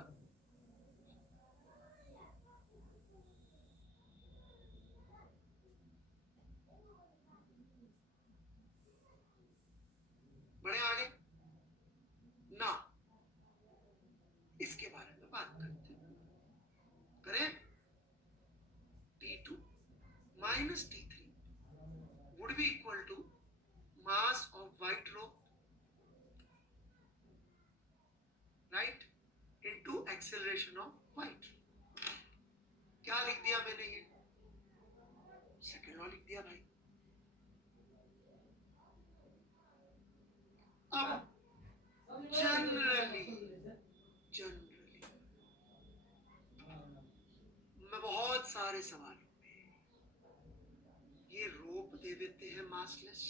बड़े आगे ना, इसके बारे में बात करते हैं। करें? T2 minus T3 would be equal to mass of white rope, right, into acceleration of white. क्या लिख दिया मैंने? ये सेकेंड लॉ लिख दिया भाई। अब जनरली मैं बहुत सारे सवालों में ये रोप दे देते हैं massless,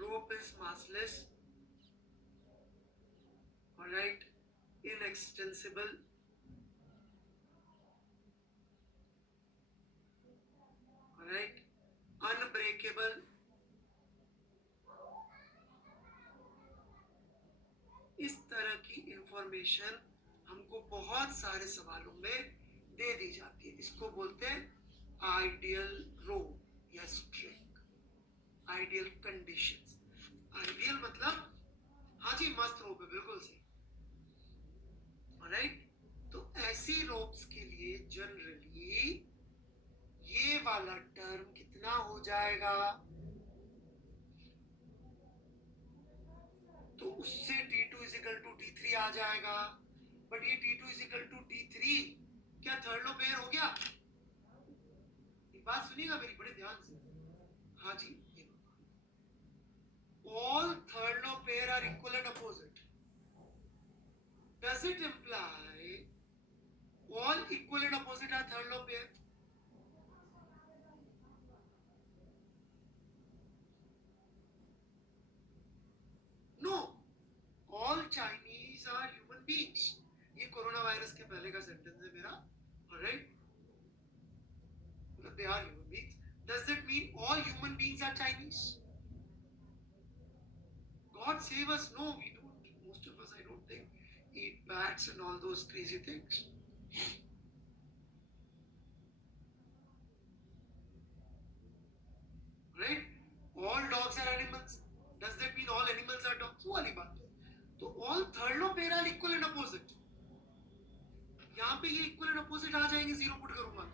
rope is massless, alright, inextensible, alright, unbreakable, इस तरह की इंफॉर्मेशन हमको बहुत सारे सवालों में दे दी जाती है। इसको बोलते हैं आइडियल रोप या स्ट्रिंग, आइडियल कंडीशंस। आइडियल मतलब हाँ जी मस्त रोप है, बिल्कुल सही, ऑलराइट। तो ऐसी रोप्स के लिए जनरली ये वाला टर्म कितना हो जाएगा? तो उससे T2 इजिकल टू T3 आ जाएगा। बट ये T2 इजिकल टू T3 क्या थर्ड लो पेयर हो गया? एक बात सुनिएगा मेरी बड़े ध्यान से, हाँ जी, all third law pair are equal and opposite. Does it imply all equal and opposite are third law pair? beings. ये कोरोना वायरस के पहले का सेंटेंस है मेरा. Alright? They are human beings. Does that mean all human beings are Chinese? God save us. No, we don't. Most of us, I don't think, eat bats and all those crazy things. Right? All dogs are animals. Does that mean all animals are dogs? वो वाली बात है. तो all third law pair are equal and opposite. यहाँ पे ये equal and opposite आ जाएंगे, zero put करूंगा.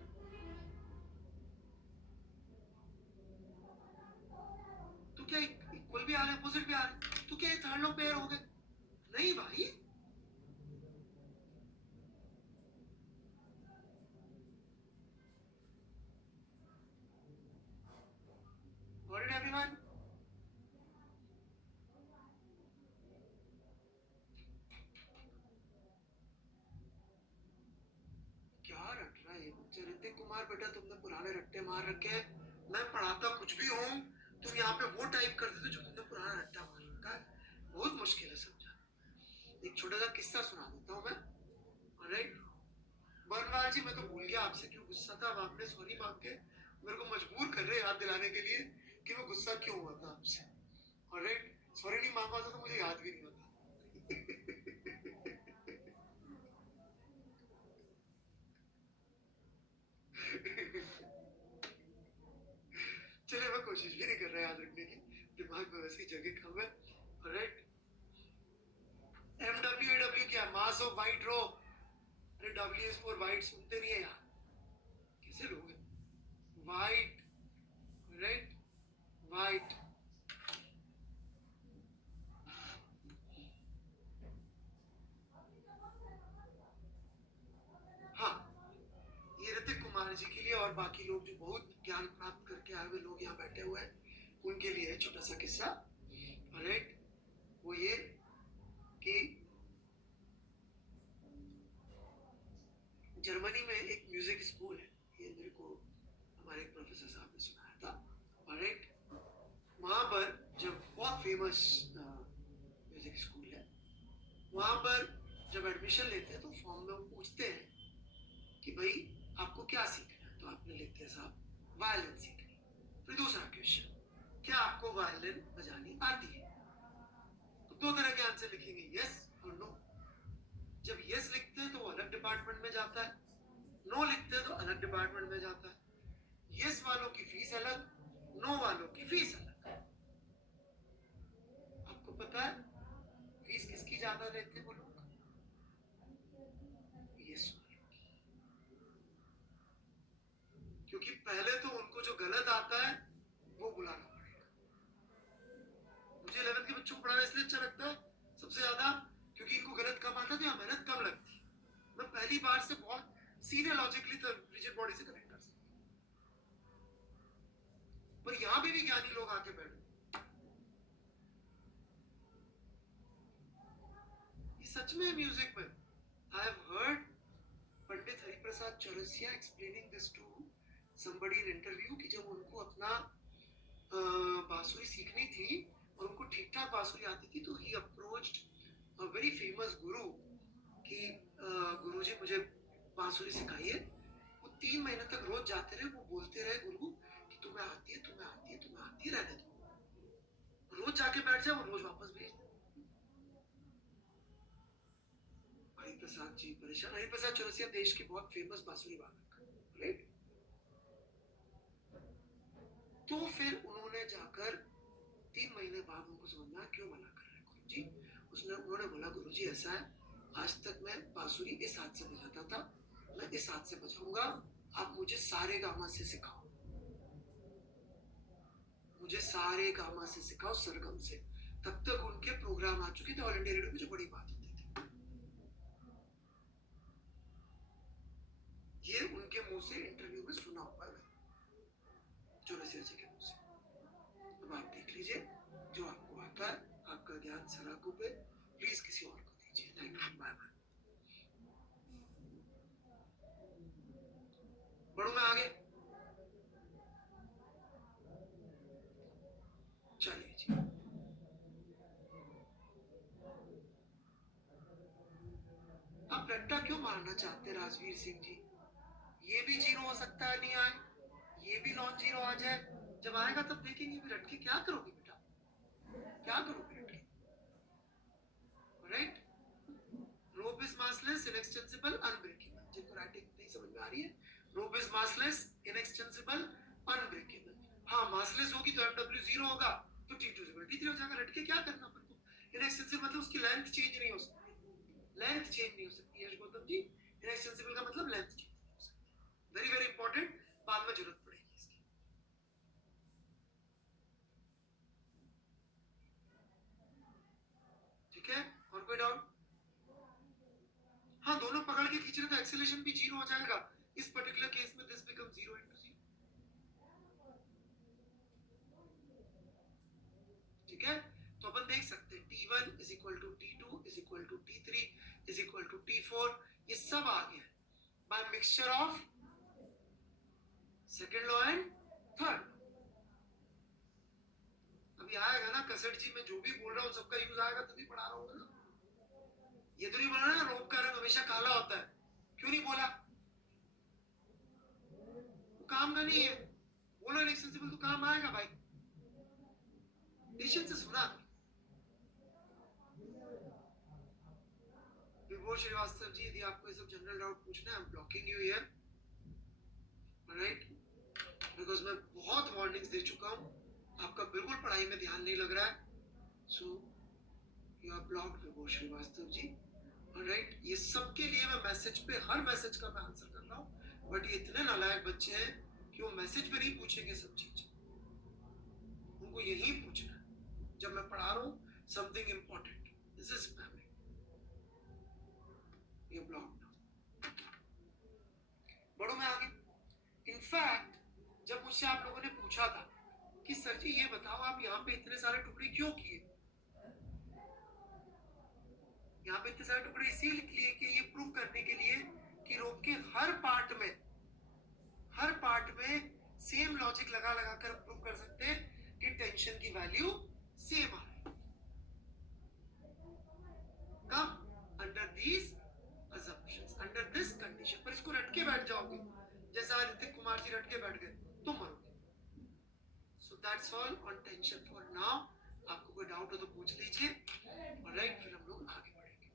तो क्या equal भी आ रहे, opposite भी आ रहे? तो क्या ये third law pair हो गए? नहीं भाई. Got it, everyone? क्या रट रहा है ये बच्चा? ऋतिक कुमार बेटा, तुमने पुराने रट्टे मार रखे. मैं पढ़ाता कुछ भी हूँ, तुम यहाँ पे वो टाइप कर देते जो तुमने पुराना रट्टा मार रखा है. बहुत मुश्किल है समझा. एक छोटा सा किस्सा सुना देता हूँ मैं. ऑलराइट. बनवाल जी, मैं तो भूल गया आपसे क्यों गुस्सा था. अब आपने सॉरी मांग के मेरे को मजबूर कर रहे याद दिलाने के लिए कि मैं गुस्सा क्यों हुआ था आपसे. ऑलराइट. सॉरी नहीं मांगा था तो मुझे याद भी नहीं होता. चले, मैं कोशिश भी नहीं कर रहा याद रखने की. दिमाग में वैसी जगह कम है. ऑलराइट. MWAW क्या? मास ऑफ वाइट रो. अरे W is for white सुनते नहीं है यार. कैसे लोग हैं? वाइट. राइट. वाइट. हाँ, ये ऋतिक कुमार जी के लिए और बाकी लोग जो बहुत ज्ञान प्राप्त करके आए हुए लोग यहाँ बैठे हुए हैं, उनके लिए है छोटा सा किस्सा. राइट. वो ये कि जर्मनी में एक म्यूजिक स्कूल है. ये मेरे को हमारे एक प्रोफेसर साहब ने सुनाया था. ऑलराइट. वहाँ पर जब बहुत फेमस म्यूजिक स्कूल है, वहाँ पर जब एडमिशन लेते हैं तो फॉर्म में वो पूछते हैं कि भाई आपको क्या सीखना है. तो आपने लिखते हैं साहब वायलिन सीखनी. फिर दूसरा क्वेश्चन, क्या आपको वायलिन बजानी आती है? तो दो तरह के आंसर लिखेंगे, यस और नो. जब यस लिखते हैं तो वो अलग डिपार्टमेंट में जाता है, नो लिखते हैं तो अलग डिपार्टमेंट में जाता है. यस वालों की फीस अलग, नो वालों की फीस अलग. आपको पता है फीस किसकी ज्यादा लेते हैं वो लोग? यस वालों की. क्योंकि पहले तो उनको जो गलत आता है वो बुलाना पड़ेगा. मुझे 11th के बच्चों को पढ़ाना इसलिए अच्छा लगता है सबसे ज्यादा, क्योंकि इनको गलत कम आता है तो यहाँ मेहनत कम लगती. मैं पहली बार से बहुत सीधे लॉजिकली तो रिजिड बॉडी से कनेक्ट कर सकता. पर यहाँ भी ज्ञानी लोग आके बैठे. ये सच में म्यूजिक में I have heard Pandit Hariprasad Chaurasia explaining this to somebody in interview कि जब उनको अपना बांसुरी सीखनी थी और उनको ठीक ठाक बांसुरी आती थी तो ही approached a very famous guru कि गुरुजी मुझे बांसुरी सिखाइए. वो 3 महीने तक रोज जाते रहे. वो बोलते रहे गुरु कि तुम्हें आती है, तुम्हें आती है, तुम्हें आती है, रहने दो. रोज जाके बैठ जाए, वो रोज वापस भेज दे. हरिप्रसाद जी परेशान. हरिप्रसाद चौरसिया देश के बहुत फेमस बांसुरी वादक. राइट. तो फिर उन्होंने जाकर 3 महीने बाद उनको समझना क्यों मना कर रहे गुरु जी. उन्होंने बोला गुरु जी ऐसा है, आज तक मैं बांसुरी इस हाथ से बजाता था, मैं इस हाथ से बजाऊंगा. आप मुझे सारे गामा से सिखाओ, मुझे सारे गामा से सिखाओ, सरगम से. तब तक उनके प्रोग्राम आ चुके थे ऑल इंडिया रेडियो पे, जो बड़ी बात होती थी. ये उनके मुंह से इंटरव्यू में सुना हुआ है, चौरसिया जी के मुंह से. अब आप देख लीजिए, जो आपको आता है, आपका ज्ञान सराखों पे, प्लीज किसी और को दीजिए. Thank you. Bye bye. बढ़ू मैं आगे. चलिए जी. आप रट्टा क्यों मारना चाहते हैं राजवीर सिंह जी? ये भी जीरो हो सकता है, नहीं आए, ये भी नॉन जीरो आ जाए। जब आएगा तब देखेंगे भी रट के क्या करोगे बेटा, क्या करोगे रट के, right? Rope is massless, inextensible, unbreakable. जिनको राइटिंग नहीं समझ में आ रही है, rope is massless, inextensible, unbreakable. हाँ, मासलेस होगी तो एमडब्ल्यू जीरो होगा, तो T2 T3 हो जाएगा। रट के क्या करना अपन को? इनएक्सटेंसिबल मतलब उसकी लेंथ चेंज नहीं हो सकती, लेंथ चेंज नहीं हो सकती। यश गौतम जी, इनएक्सटेंसिबल का मतलब लेंथ चेंज नहीं हो सकती। वेरी वेरी इंपॉर्टेंट, बाद में जरूरत पड़ेगी इसकी। ठीक है, और कोई डाउट? हाँ, दोनों पकड़ के खींच रहे तो एक्सेलरेशन भी जीरो हो जाएगा। इस पर्टिकुलर केस में दिस बिकम 0 into 0। ठीक है, तो अपन देख सकते हैं T1 is equal to T2 is equal to T3 is equal to T4, ये सब आ गया by mixture of second law and third. अभी आएगा ना कसट जी, मैं जो भी बोल रहा हूँ सबका यूज आएगा, तभी पढ़ा रहा हूँ ना। ये तो नहीं बोला ना रोप का रंग हमेशा काला होता है, क्यों नहीं बोला? वो काम का नहीं है, बोलो इनएक्सेसिबल तो काम आएगा भाई, पेशेंस से सुना। विभोर श्रीवास्तव जी, यदि आपको ये सब जनरल डाउट पूछना है, I M blocking you here, right? Because मैं बहुत वार्निंग्स दे चुका हूँ, आपका बिल्कुल पढ़ाई में ध्यान नहीं लग रहा है, सो यू आर ब्लॉक्ड विभोर श्रीवास्तव जी, राइट? ये सबके लिए मैं मैसेज पे, हर मैसेज का मैं आंसर कर रहा हूँ, बट ये इतने नालायक बच्चे हैं कि वो मैसेज पे नहीं पूछेंगे सब चीज, उनको यही पूछना है जब मैं पढ़ा रहा हूँ something important. This is spamming, ये ब्लॉक्ड। बढ़ो मैं आगे। इनफैक्ट जब मुझसे आप लोगों ने पूछा था कि सर जी ये बताओ आप यहाँ पे इतने सारे टुकड़े क्यों किए, यहाँ पे इतने सारे टुकड़े इसीलिए कि ये प्रूव करने के लिए कि रोप के हर पार्ट में सेम लॉजिक लगा लगा कर प्रूव कर सकते हैं कि टेंशन की वैल्यू सेम आ रही है। कब? Under these assumptions, under this condition. पर इसको रट के बैठ जाओगे जैसा आदित्य कुमार जी रट के बैठ गए तो मरोगे। So that's all on tension for now. आपको कोई डाउट हो तो पूछ लीजिए, ऑलराइट? फिर हम लोग आगे बढ़ेंगे।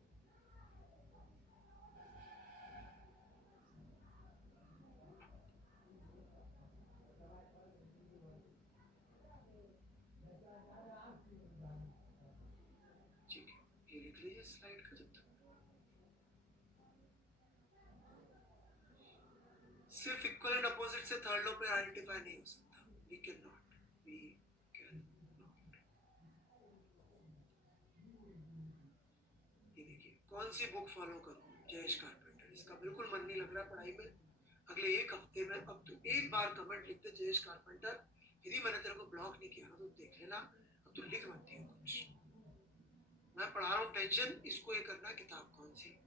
ठीक है, ये लिख लीजिए स्लाइड का। जब तक सिर्फ इक्वल एंड अपोजिट से थर्ड लॉ पे आइडेंटिफाई नहीं हो सकता, वी कैन नॉट। ये देखिए कौन सी बुक फॉलो करूं, जयेश कारपेंटर। इसका बिल्कुल मन नहीं लग रहा पढ़ाई में, अगले एक हफ्ते में। अब तो एक बार कमेंट लिख दे जयेश कारपेंटर, यदि मैंने तेरे को ब्लॉक नहीं किया तो देख लेना, अब तो लिख मत दियो कुछ, मैं पढ़ा रहा हूँ टेंशन, इसको ये करना। किताब कौन सी?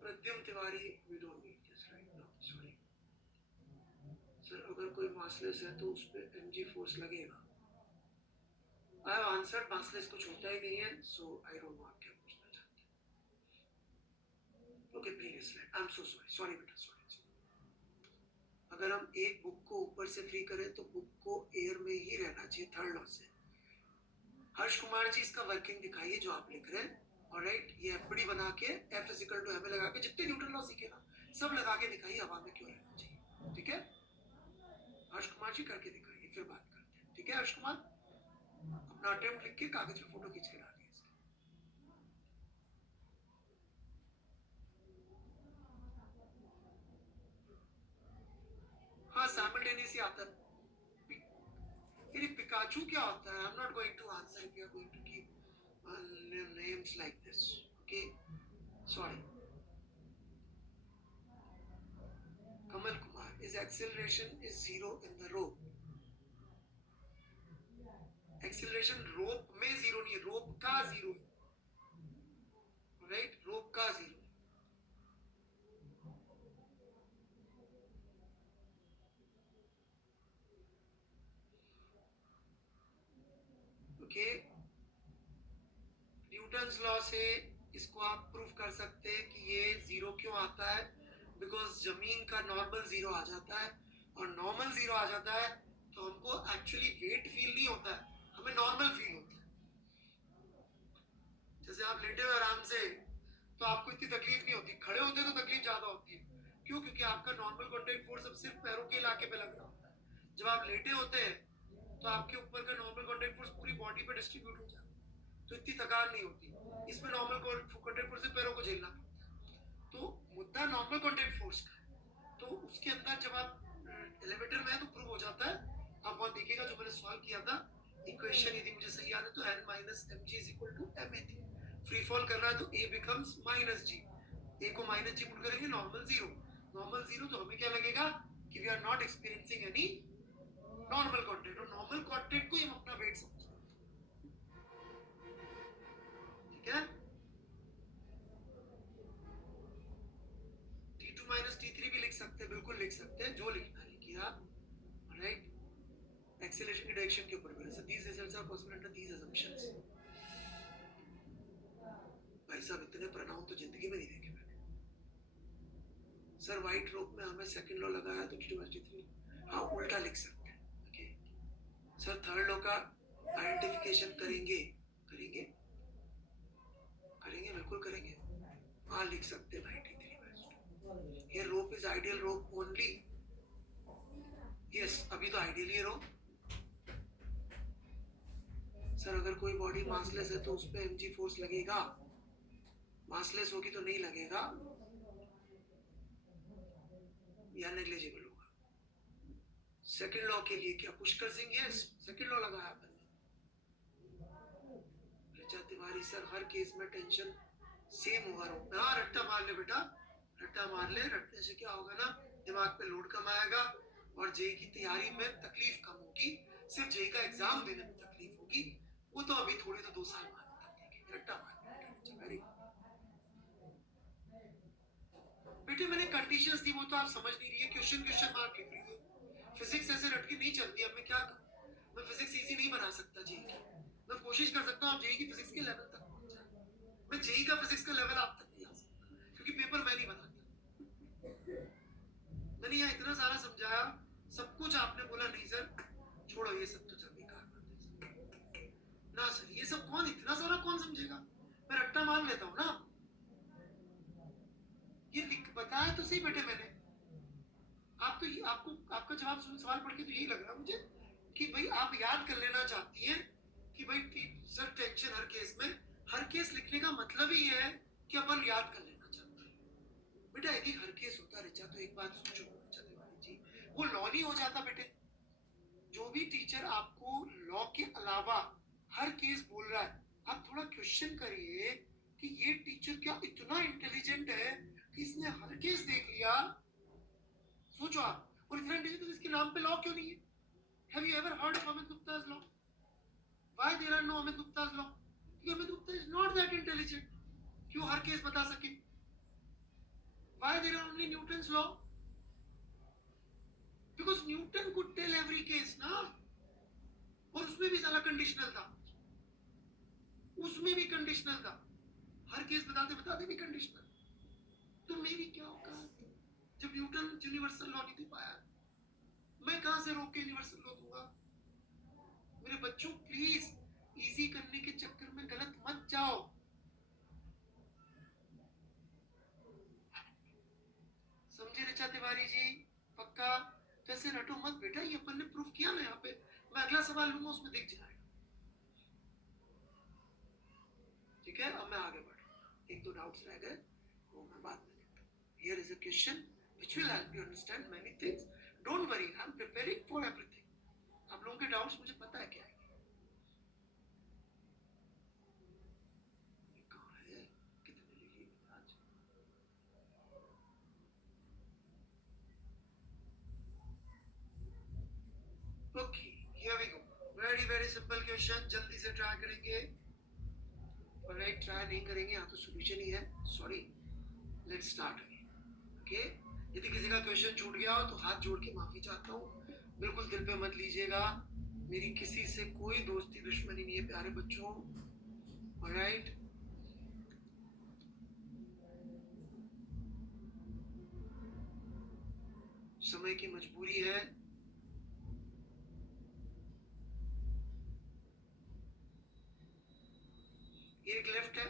Pradyumn Tiwari, we don't need this right now, sorry sir. अगर कोई मासलेस है तो उस पर एमजी फोर्स लगेगा। आई हैव आंसर्ड, मासलेस कुछ होता ही नहीं है, सो आई डोंट नो आप क्या पूछना चाहते हैं। Okay, previous slide. I am so sorry, sorry बेटा, सॉरी। अगर हम एक बुक को ऊपर से फ्री करें तो बुक को एयर में ही रहना चाहिए थर्ड लॉ से। हर्ष कुमार जी, इसका वर्किंग दिखाइए जो आप लिख रहे हैं, ऑलराइट? ये एफडी बना के F is equal to M लगा के जितने न्यूटन लॉ सीखे ना सब लगा के दिखाइए हवा में क्यों रहना चाहिए। ठीक है, हर्ष कुमार जी करके दिखाइए, फिर बात करते हैं। ठीक है हर्ष कुमार, अपना अटेम्प्ट लिख के कागज पे फोटो खींच के डालिए इसके। हाँ, साइमल्टेनियसली आता है। ये पिकाचू क्या होता है? I am not going to answer if you are going to keep names like this, okay? Sorry. Kamal Kumar, is acceleration is zero in the rope? Acceleration rope में zero नहीं है, rope का zero है, right? rope का zero। Okay, Newton's law से इसको आप proof कर सकते हैं कि ये जीरो क्यों आता है, बिकॉज जमीन का नॉर्मल जीरो आ जाता है, और नॉर्मल जीरो आ जाता है तो हमको एक्चुअली वेट फील नहीं होता है, हमें नॉर्मल फील होता है। जैसे आप लेटे हुए आराम से तो आपको इतनी तकलीफ नहीं होती, खड़े होते तो तकलीफ ज्यादा होती है। क्यों? क्योंकि आपका नॉर्मल कॉन्टैक्ट फोर्स अब सिर्फ पैरों के इलाके पे लग रहा होता है। जब आप लेटे होते हैं तो आपके ऊपर का नॉर्मल कॉन्टैक्ट फोर्स पूरी बॉडी पे डिस्ट्रीब्यूट हो जाता है, तो इतनी थकान नहीं होती। इसमें नॉर्मल कॉन्टैक्ट फोर्स से पैरों को झेलना पड़ता है। तो मुद्दा नॉर्मल कॉन्टैक्ट फोर्स का है, तो उसके अंदर जब आप एलिवेटर में है तो प्रूव हो जाता है। आप वहां देखिएगा जो मैंने सॉल्व किया था इक्वेशन, यदि मुझे सही याद है तो n minus M G is equal to M A थी। फ्री फॉल कर रहा है तो a becomes minus G, a को माइनस जी पुट करेंगे नॉर्मल जीरो, नॉर्मल जीरो तो हमें क्या लगेगा कि we are not experiencing any normal contact, और नॉर्मल कॉन्टैक्ट को ही हम अपना वेट समझते हैं। ठीक है, T2 माइनस T3 भी लिख सकते हैं, बिल्कुल लिख सकते हैं, जो लिखना है लिखिए आप, राइट। एक्सेलरेशन की डायरेक्शन के ऊपर बने, so these results are possible under these assumptions। भाई साहब इतने प्रोनाउन तो जिंदगी में नहीं देखे मैंने। सर व्हाइट रोप में हमें सेकंड लॉ लगाया तो T2 माइनस T3, हाँ उल्टा लिख सकते हैं। ओके सर थर्ड लॉ का आइडेंटिफिकेशन करेंगे, करेंगे करेंगे बिल्कुल करेंगे, हाँ लिख सकते हैं भाई T3 माइनस ये rope is ideal rope only, yes अभी तो आइडियल ही रोप। सर अगर कोई बॉडी मासलेस है तो उस पर mg फोर्स लगेगा, मासलेस होगी तो नहीं लगेगा या नेग्लिजिबल होगा। सेकंड लॉ के लिए क्या Pushkar Singh, yes second law लगाया अपन ने। ऋचा तिवारी सर हर केस में टेंशन सेम होगा रोप में, हाँ रट्टा मार ले बेटा, रट्टा मार ले, रटने से क्या होगा ना दिमाग पे लोड कम आएगा और जेई की तैयारी में तकलीफ कम होगी, सिर्फ जेई का एग्जाम देने में तकलीफ होगी, वो तो अभी थोड़ी तो 2 साल बाद तकलीफ, रट्टा मार ले बेटे। मैंने कंडीशंस दी वो तो आप समझ नहीं रही है, क्वेश्चन क्वेश्चन मार्क लिख रही है। फिजिक्स ऐसे रट के नहीं चलती, अब मैं क्या करूं, मैं फिजिक्स इजी नहीं बना सकता जेई की, मैं कोशिश कर सकता हूं आप जेई की फिजिक्स के लेवल तक पहुंच जाए, मैं जेई का फिजिक्स का लेवल आप तक नहीं ला सकता क्योंकि पेपर मैं नहीं बनाता। मैंने यहाँ इतना सारा समझाया, सब कुछ आपने बोला नहीं सर छोड़ो ये सब तो चल बेकार ना सर, ये सब कौन इतना सारा कौन समझेगा, मैं रट्टा मान लेता हूँ ना, ये बताया तो सही बेटे मैंने। आप तो आपको आपका जवाब सवाल पढ़ के तो यही लग रहा मुझे कि भाई आप याद कर लेना चाहती हैं कि भाई सर टेंशन हर केस में, हर केस लिखने का मतलब ही है कि अपन याद कर लेना चाहते हैं। बेटा यदि हर केस होता रिचा तो एक बात सोचो रिचा तिवारी जी, वो लॉ नहीं हो जाता बेटे। जो भी टीचर आपको लॉ के अलावा हर केस बोल रहा है, आप थोड़ा क्वेश्चन करिए कि ये टीचर क्या इतना इंटेलिजेंट है कि इसने हर केस देख लिया। सोचो आप, और इतना इंटेलिजेंट तो इसके नाम पे लॉ क्यों नहीं है? Have you ever heard of Amit Gupta's law? Why there are no Amit Gupta's law? क्योंकि Amit Gupta is not that intelligent, क्यों हर केस बता सके? Why there are only Newton's law? Because Newton could tell every case ना, और उसमें भी सारा कंडीशनल था, उसमें भी कंडीशनल था, हर केस बताते बताते भी कंडीशनल। तो मेरी क्या औकात जब न्यूटन यूनिवर्सल लॉ नहीं दे पाया, मैं कहां से रोक के यूनिवर्सल लॉ दूंगा? मेरे बच्चों प्लीज इजी करने के चक्कर में गलत मत जाओ। समझे ऋचा तिवारी जी? पक्का? जैसे रटो मत बेटा, ये अपन ने प्रूफ किया ना यहाँ पे, मैं अगला सवाल लूंगा उसमें दिख जाएगा। ठीक है, अब मैं आगे बढ़ रहा हूँ, एक दो डाउट्स रह गए वो मैं बाद में लेता हूँ। Here is a question which will help you understand many things. Don't worry, I'm preparing for everything. आप लोगों के डाउट्स मुझे पता है क्या है। कहाँ है, कितने ले लिए आज? Okay, here we go. Very simple question, जल्दी से ट्राई करेंगे। Alright, ट्राई नहीं करेंगे यहाँ तो सॉल्यूशन ही है, sorry. Let's start again. Okay, यदि किसी का क्वेश्चन छूट गया हो तो हाथ जोड़ के माफी चाहता हूँ, बिल्कुल दिल पे मत लीजिएगा। मेरी किसी से कोई दोस्ती दुश्मनी नहीं है प्यारे बच्चों, ऑलराइट। समय की मजबूरी है। ये एक लिफ्ट है,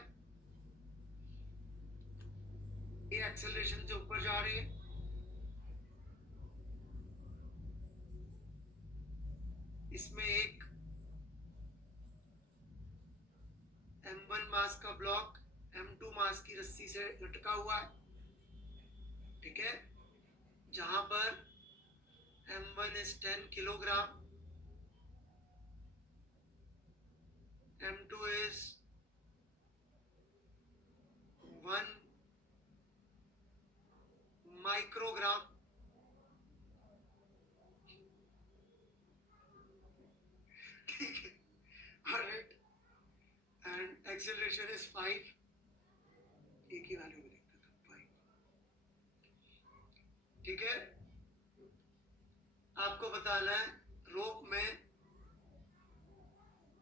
ये एक्सेलरेशन से ऊपर जा रही है। इसमें एक M1 मास का ब्लॉक M2 मास की रस्सी से लटका हुआ है, ठीक है, जहां पर M1 is 10 kilogram, M2 is 1 microgram, ठीक है, ऑलराइट, एंड एक्सेलरेशन इज 5, एक ही वैल्यू में लिखते थे 5, ठीक है। आपको बताना है रोप में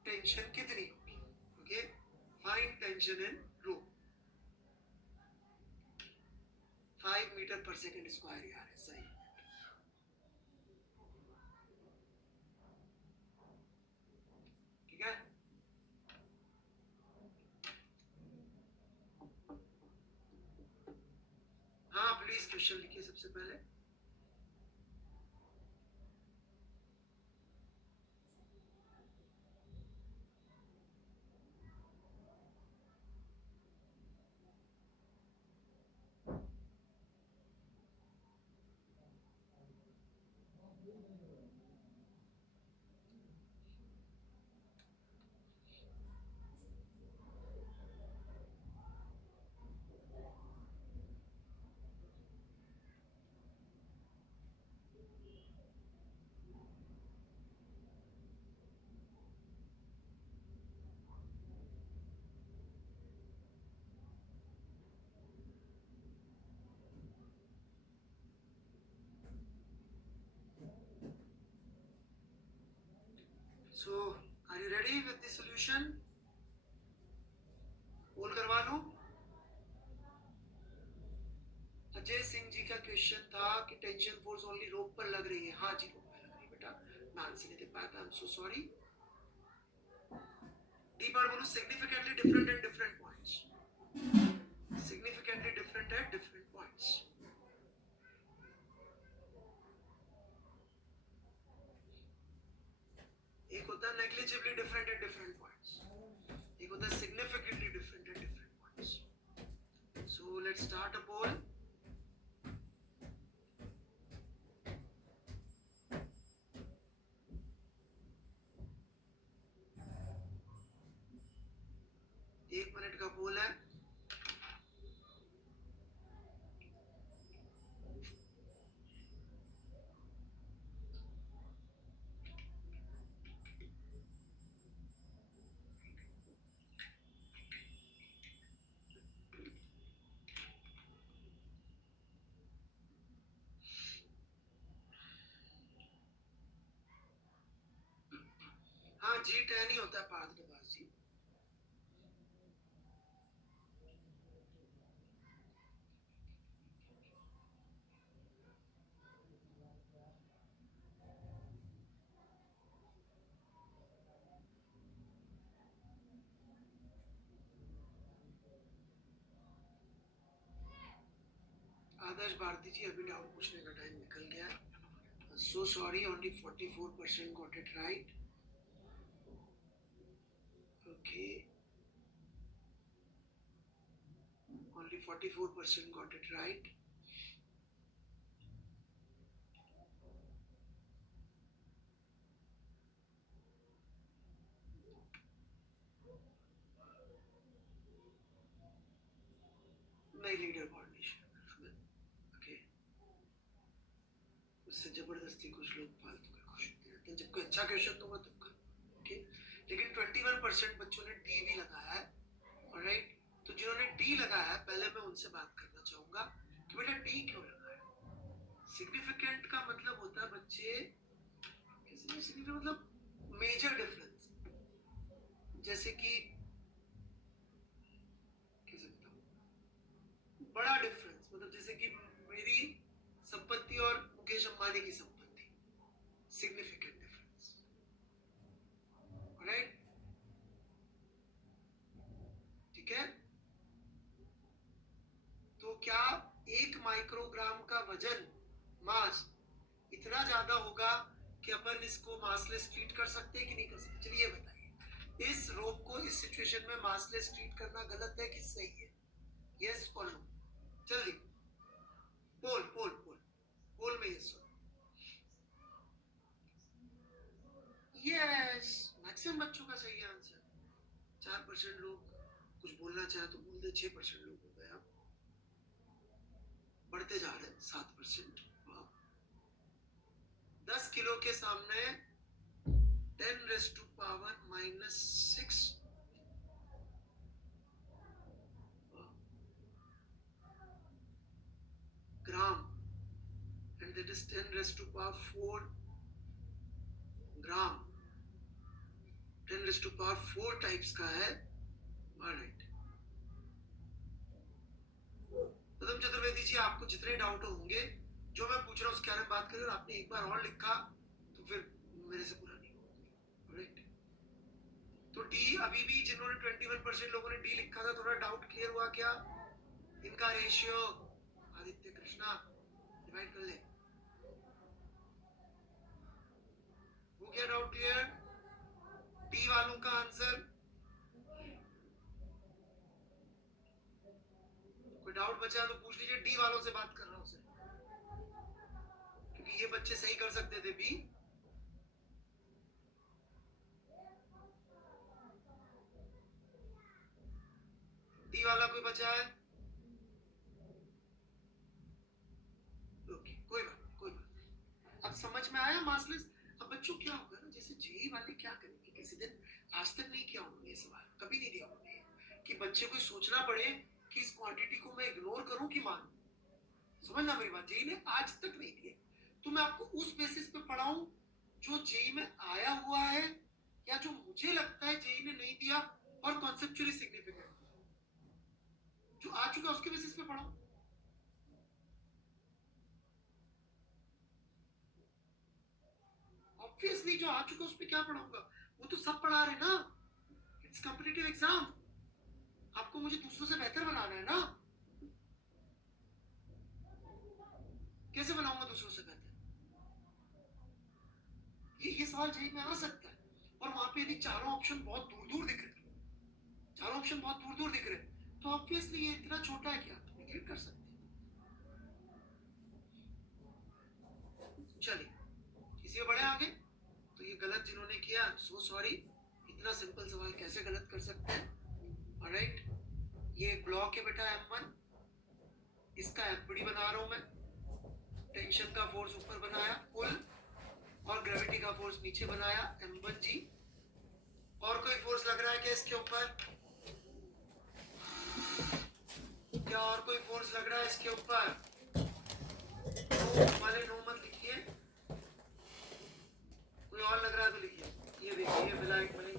टेंशन कितनी होगी, okay, find tension in rope. 5 metre per second square यार है, सही, ठीक है। हाँ प्लीज क्वेश्चन लिखिए सबसे पहले। So, are you ready with the solution? बोल करवा लूं? अजय सिंह जी का क्वेश्चन था कि टेंशन फोर्स ओनली रोप पर लग रही है। हाँ जी, रोप पर लग रही है बेटा, मैं आंसर नहीं दे पाया था, आई एम सो सॉरी। डी बार बोलो, significantly different at different points, significantly different at different points. एक होता है negligibly different at different points, एक होता है significantly different at different points. So let's start a poll. एक मिनट का पोल है। हाँ G10 ही होता है पार्थ के पास जी। आदर्श भारती जी, अभी डाउट पूछने का टाइम निकल गया। So sorry, only 44% got it right. Okay, only 44% got it right. नहीं लीडर बोर्ड नहीं शेयर, ओके, उससे जबरदस्ती कुछ लोग फालतू के क्वेश्चन देते हैं, जब कोई अच्छा क्वेश्चन दूंगा तब कर, ओके। लेकिन 21% बच्चों ने डी भी लगाया है, ऑलराइट। तो जिन्होंने डी लगाया है, पहले मैं उनसे बात करना चाहूंगा कि बेटा डी क्यों लगाया। सिग्निफिकेंट का मतलब होता है बच्चे, मतलब माइक्रोग्राम का वजन, मास इतना ज्यादा होगा कि अपन इसको मासलेस ट्रीट कर सकते हैं कि नहीं कर सकते? चलिए बताइए, इस रोग को इस सिचुएशन में मासलेस ट्रीट करना गलत है कि सही है? यस और नो? जल्दी पोल पोल पोल पोल में यस। यस, मैक्सिमम बच्चों का सही आंसर। 4% लोग कुछ बोलना चाहे तो बोल दे। 6% लोग हो गए, अब बढ़ते जा रहे हैं 7%। 10 किलो के सामने 10⁻⁻6 ग्राम, and that is 10⁻⁴ gram. 10⁻⁴ types का है। ऑलराइट, पदम चतुर्वेदी जी, आपको जितने डाउट होंगे जो मैं पूछ रहा हूँ उसके बारे में बात करें, और आपने एक बार और लिखा तो फिर मेरे से पूरा नहीं होगा। राइट, तो डी अभी भी जिन्होंने 21% लोगों ने डी लिखा था, थोड़ा डाउट क्लियर हुआ क्या? इनका रेशियो आदित्य कृष्णा डिवाइड कर ले, हो गया डाउट क्लियर? डी वालों का आंसर, कोई डाउट बचा तो पूछ लीजिए। डी वालों से बात कर रहा हूं सर, क्योंकि ये बच्चे सही कर सकते थे बी। डी वाला कोई बचा है? ओके, कोई बात। अब समझ में आया मासलेस? अब बच्चों क्या होगा ना, जैसे जेई वाले क्या करेंगे, किसी दिन, आज तक नहीं किया उन्होंने ये सवाल, कभी नहीं दिया उन्होंने, कि बच्चे को सोचना पड़े कि इस क्वांटिटी को मैं इग्नोर करूं कि मानूं। समझना मेरी बात, जेई ने आज तक नहीं दिया। तो मैं आपको उस बेसिस पे पढ़ाऊं जो जेई में आया हुआ है, या जो मुझे लगता है जेई ने नहीं दिया और कॉन्सेप्चुअली सिग्निफिकेंट जो आ चुका उसके बेसिस पे पढ़ाऊं? ऑब्वियसली जो आ चुका उस पर क्या पढ़ाऊंगा? वो तो सब पढ़ा रहे ना, इट्स कॉम्पिटिटिव एग्जाम। आपको मुझे दूसरों से बेहतर बनाना है ना, कैसे बनाऊंगा दूसरों से बेहतर? ये सवाल जेई में आ सकता है। और वहां पे यदि चारों ऑप्शन बहुत दूर दूर दिख रहे, चारों ऑप्शन बहुत दूर दूर दिख रहे, तो ऑब्वियसली ये इतना छोटा है कि आप निगलेक्ट कर सकते हैं। चलिए, किसी बढ़े आगे? तो ये गलत जिन्होंने किया, सो सॉरी, इतना सिंपल सवाल कैसे गलत कर सकते हैं? ऑलराइट, ये एक ब्लॉक है बेटा M1, इसका एफबीडी बना रहा हूं मैं। टेंशन का फोर्स ऊपर बनाया पुल, और ग्रेविटी का फोर्स नीचे बनाया M1G। और कोई फोर्स लग रहा है क्या इसके ऊपर? क्या और कोई फोर्स लग रहा है इसके ऊपर? वाले नो मत लिखिए, कोई और लग रहा है तो लिखिए। ये देखिए, विलायक मलिक,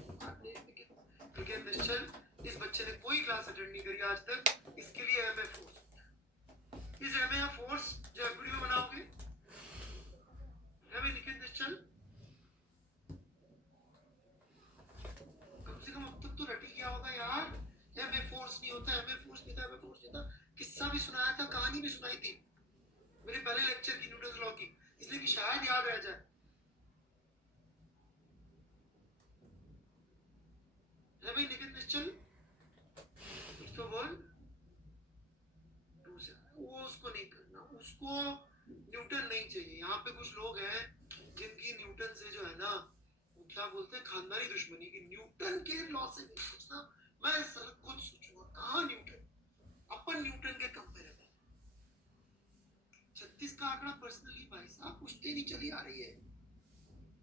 लेकिन निश्चल, इस बच्चे ने कोई क्लास अटेंड नहीं करी आज तक, इसके लिए एमए फोर्स। इस एमए फोर्स जो एफबीडी में बनाओगे, एमए निखिल निश्चल, कम से कम अब तक तो रटी गया होगा यार। एमए फोर्स नहीं होता, एमए फोर्स नहीं था, एमए फोर्स नहीं था। किस्सा भी सुनाया था, कहानी भी सुनाई थी मेरे पहले लेक्चर की, न्यूटन लॉ की, इसलिए कि शायद याद रह जाए। रवि नितिन निश्चल, कुछ तो बोल। वो उसको नहीं करना, उसको न्यूटन नहीं चाहिए। यहाँ पे कुछ लोग हैं जिनकी न्यूटन से जो है ना, वो क्या बोलते हैं, खानदानी दुश्मनी, की न्यूटन के लॉ से नहीं सोचना। मैं सर खुद सोचूंगा, कहाँ न्यूटन, अपन न्यूटन के कंपेरेबल। 36 का आंकड़ा पर्सनली भाई साहब पूछते नहीं चली आ रही है,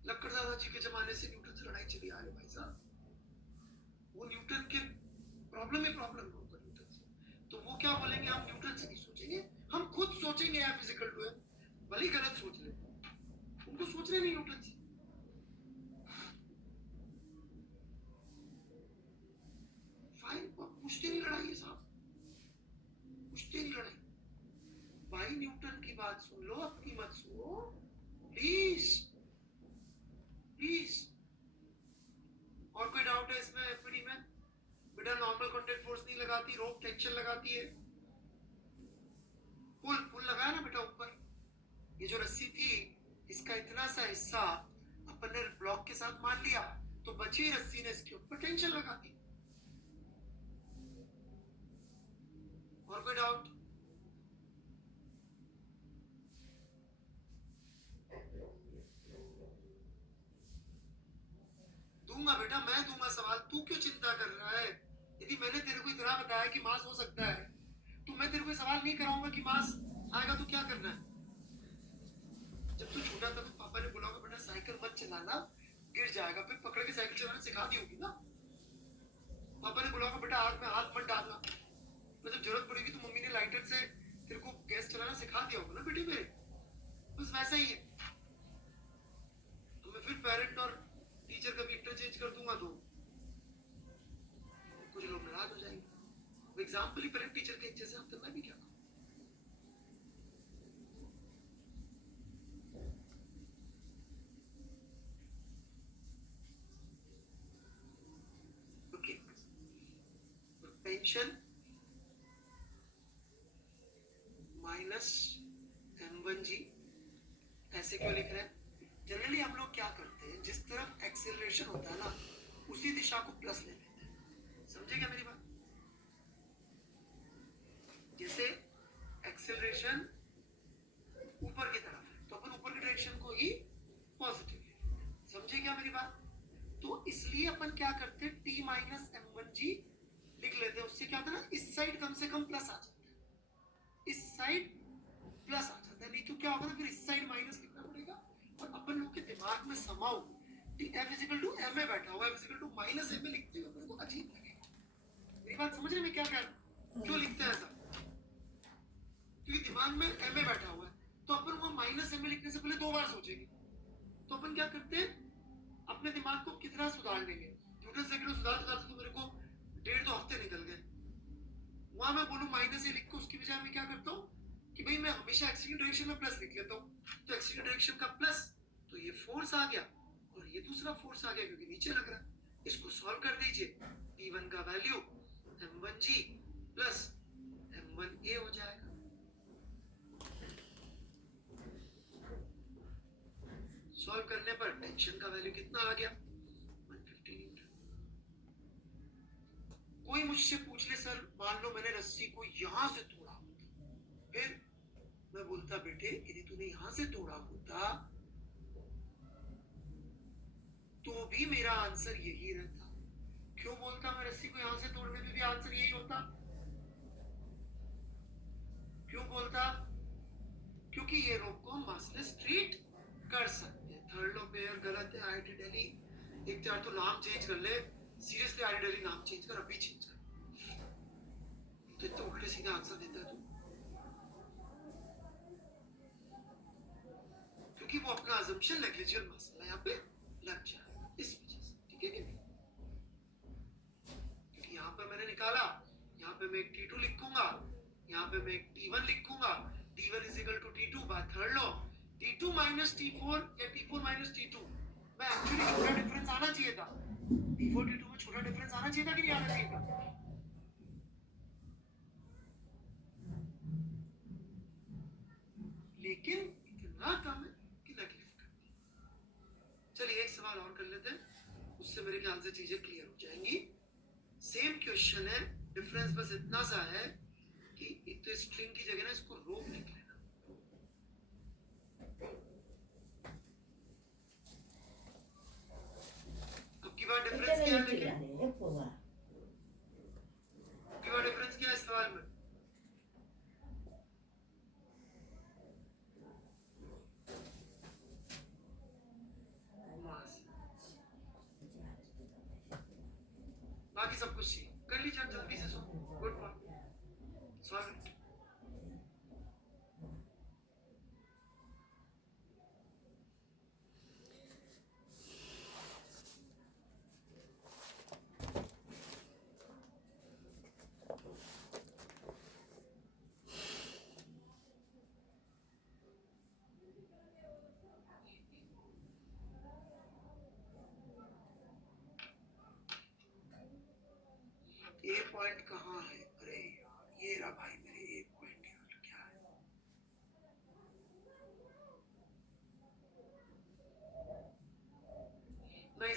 लक्कड़ दादाजी के जमाने से न्यूटन से लड़ाई चली आ रही है भाई साहब। वो न्यूटन के प्रॉब्लम होगा न्यूटन से, तो वो क्या बोलेंगे, हम न्यूटन से नहीं सोचेंगे, हम खुद सोचेंगे F = M, भले ही गलत सोच ले, उनको सोचने नहीं न्यूटन से। फाइन, पूछते नहीं लड़ाई है साहब, पूछते नहीं लड़ाई। भाई न्यूटन की बात सुन लो, अपनी मत सुनो प्लीज प्लीज। और कोई डाउट है इसमें? एफबीडी में बेटा नॉर्मल कॉन्टैक्ट फोर्स नहीं लगाती, रोप टेंशन लगाती है। पुल पुल लगाया ना बेटा ऊपर, ये जो रस्सी थी इसका इतना सा हिस्सा अपन ने ब्लॉक के साथ मान लिया, तो बची रस्सी ने इसके ऊपर टेंशन लगा दी। और कोई डाउट? दूंगा बेटा, मैं दूंगा सवाल, तू क्यों चिंता कर रहा है? यदि मैंने तेरे को इतना बताया कि मास हो सकता है, तो मैं तेरे को सवाल नहीं कराऊंगा कि मास आएगा तो क्या करना है। जब तू छोटा था तो पापा ने बोला बेटा साइकिल मत चलाना, गिर जाएगा, फिर पकड़ के साइकिल चलाना सिखा दी होगी ना। पापा ने बोला बेटा आग में हाथ मत डालना, तो जब जरूरत पड़ेगी तो मम्मी ने लाइटर से तेरे को गैस चलाना सिखा दिया होगा ना बेटे मेरे। बस वैसा ही है। तो मैं फिर पेरेंट और टीचर का भी इंटरचेंज कर दूंगा तो कुछ लोग नाराज हो जाएंगे। एग्जाम्पल ही पेरेंट टीचर के जैसे आप करना भी क्या। ओके, पेंशन माइनस m1g, ऐसे क्यों लिख रहे हैं? जनरली हम लोग क्या करते हैं, जिस तरफ एक्सेलरेशन होता है ना उसी दिशा को प्लस ले लेते हैं। समझे क्या मेरी बात? जैसे एक्सेलरेशन ऊपर की तरफ है तो अपन ऊपर की डायरेक्शन को ही पॉजिटिव ले लेते हैं। समझे क्या मेरी बात? तो इसलिए अपन क्या करते हैं, t माइनस m1g लिख लेते हैं। उससे क्या होता है ना, इस साइड कम से कम प्लस आ जाता है, इस साइड प्लस आ जाता है। नहीं तो क्या होगा ना, फिर इस साइड माइनस लिखना पड़ेगा। और अपन लोग के दिमाग में समाओ f इजिकल टू m में बैठा हुआ, f is equal to minus m में लिखते हुए अपने को अजीब लगेगा। मेरी बात समझ रहे मैं क्या कह रहा हूँ? क्यों लिखते हैं ऐसा? क्योंकि दिमाग में m में बैठा हुआ है, तो अपन वो माइनस m में लिखने से पहले 2 बार सोचेंगे। तो अपन क्या करते हैं, अपने दिमाग को कितना सुधार लेंगे। न्यूटन सेकंड में सुधार सुधार तो मेरे को 1.5-2 हफ्ते निकल गए। वहां मैं बोलूं माइनस ए लिख को, उसकी बजाय मैं क्या करता हूँ कि भाई मैं हमेशा एक्सीडेंट डायरेक्शन में प्लस लिख लेता हूँ। तो एक्सीडेंट डायरेक्शन का प्लस, तो ये फोर्स आ गया और ये दूसरा फोर्स आ गया क्योंकि नीचे लग रहा है। इसको सॉल्व कर दीजिए, P1 का वैल्यू m1g प्लस m1a हो जाएगा। सॉल्व करने पर टेंशन का वैल्यू कितना आ गया, 150 न्यूटन। कोई मुझसे पूछ ले सर मान लो मैंने रस्सी को यहां से तोड़ा होता, फिर मैं बोलता बेटे यदि तूने यहां से तोड़ा होता तो भी मेरा आंसर यही रहता। क्यों बोलता मैं रस्सी को यहां से तोड़ने में भी आंसर यही होता? क्यों बोलता? क्योंकि ये रोप को हम मासलेस ट्रीट कर सकते हैं। थर्ड लो पेयर गलत है, आईआईटी दिल्ली। एक तो नाम चेंज कर ले, सीरियसली आईआईटी दिल्ली नाम चेंज कर, अभी चेंज कर। तो इतना उल्टे सीधे आंसर देता है तू, क्योंकि वो अपना अजम्पशन नेग्लिजिबल मसला यहाँ पे लग जाए इस वजह से। ठीक है कि नहीं? क्योंकि यहाँ पर मैंने निकाला, यहाँ पे मैं एक T2 लिखूंगा, यहाँ पे मैं एक T1 लिखूंगा। T1 is equal to T2 by third law, T2 minus T4 या T4 माइनस T2 में एक्चुअली छोटा डिफरेंस आना चाहिए था। T4 T2 में छोटा डिफरेंस आना चाहिए था कि नहीं आना चाहिए था? लेकिन इतना कम है कि नेगलेक्ट कर दिया। चलिए एक सवाल और कर लेते हैं, उससे मेरे ख्याल से चीजें क्लियर हो जाएंगी। सेम क्वेश्चन है, डिफरेंस बस इतना सा है कि एक तो स्ट्रिंग की जगह ना इसको रोप लिख लेना। अब की बार डिफरेंस क्या है, लेकिन अब की बार डिफरेंस क्या है इस सवाल में? बाकी सब कुछ कर लीजिए आप जल्दी से। गुड मॉर्निंग, स्वागत। ए पॉइंट कहाँ है? अरे यार ये रहा भाई मेरे ए पॉइंट। यार क्या है,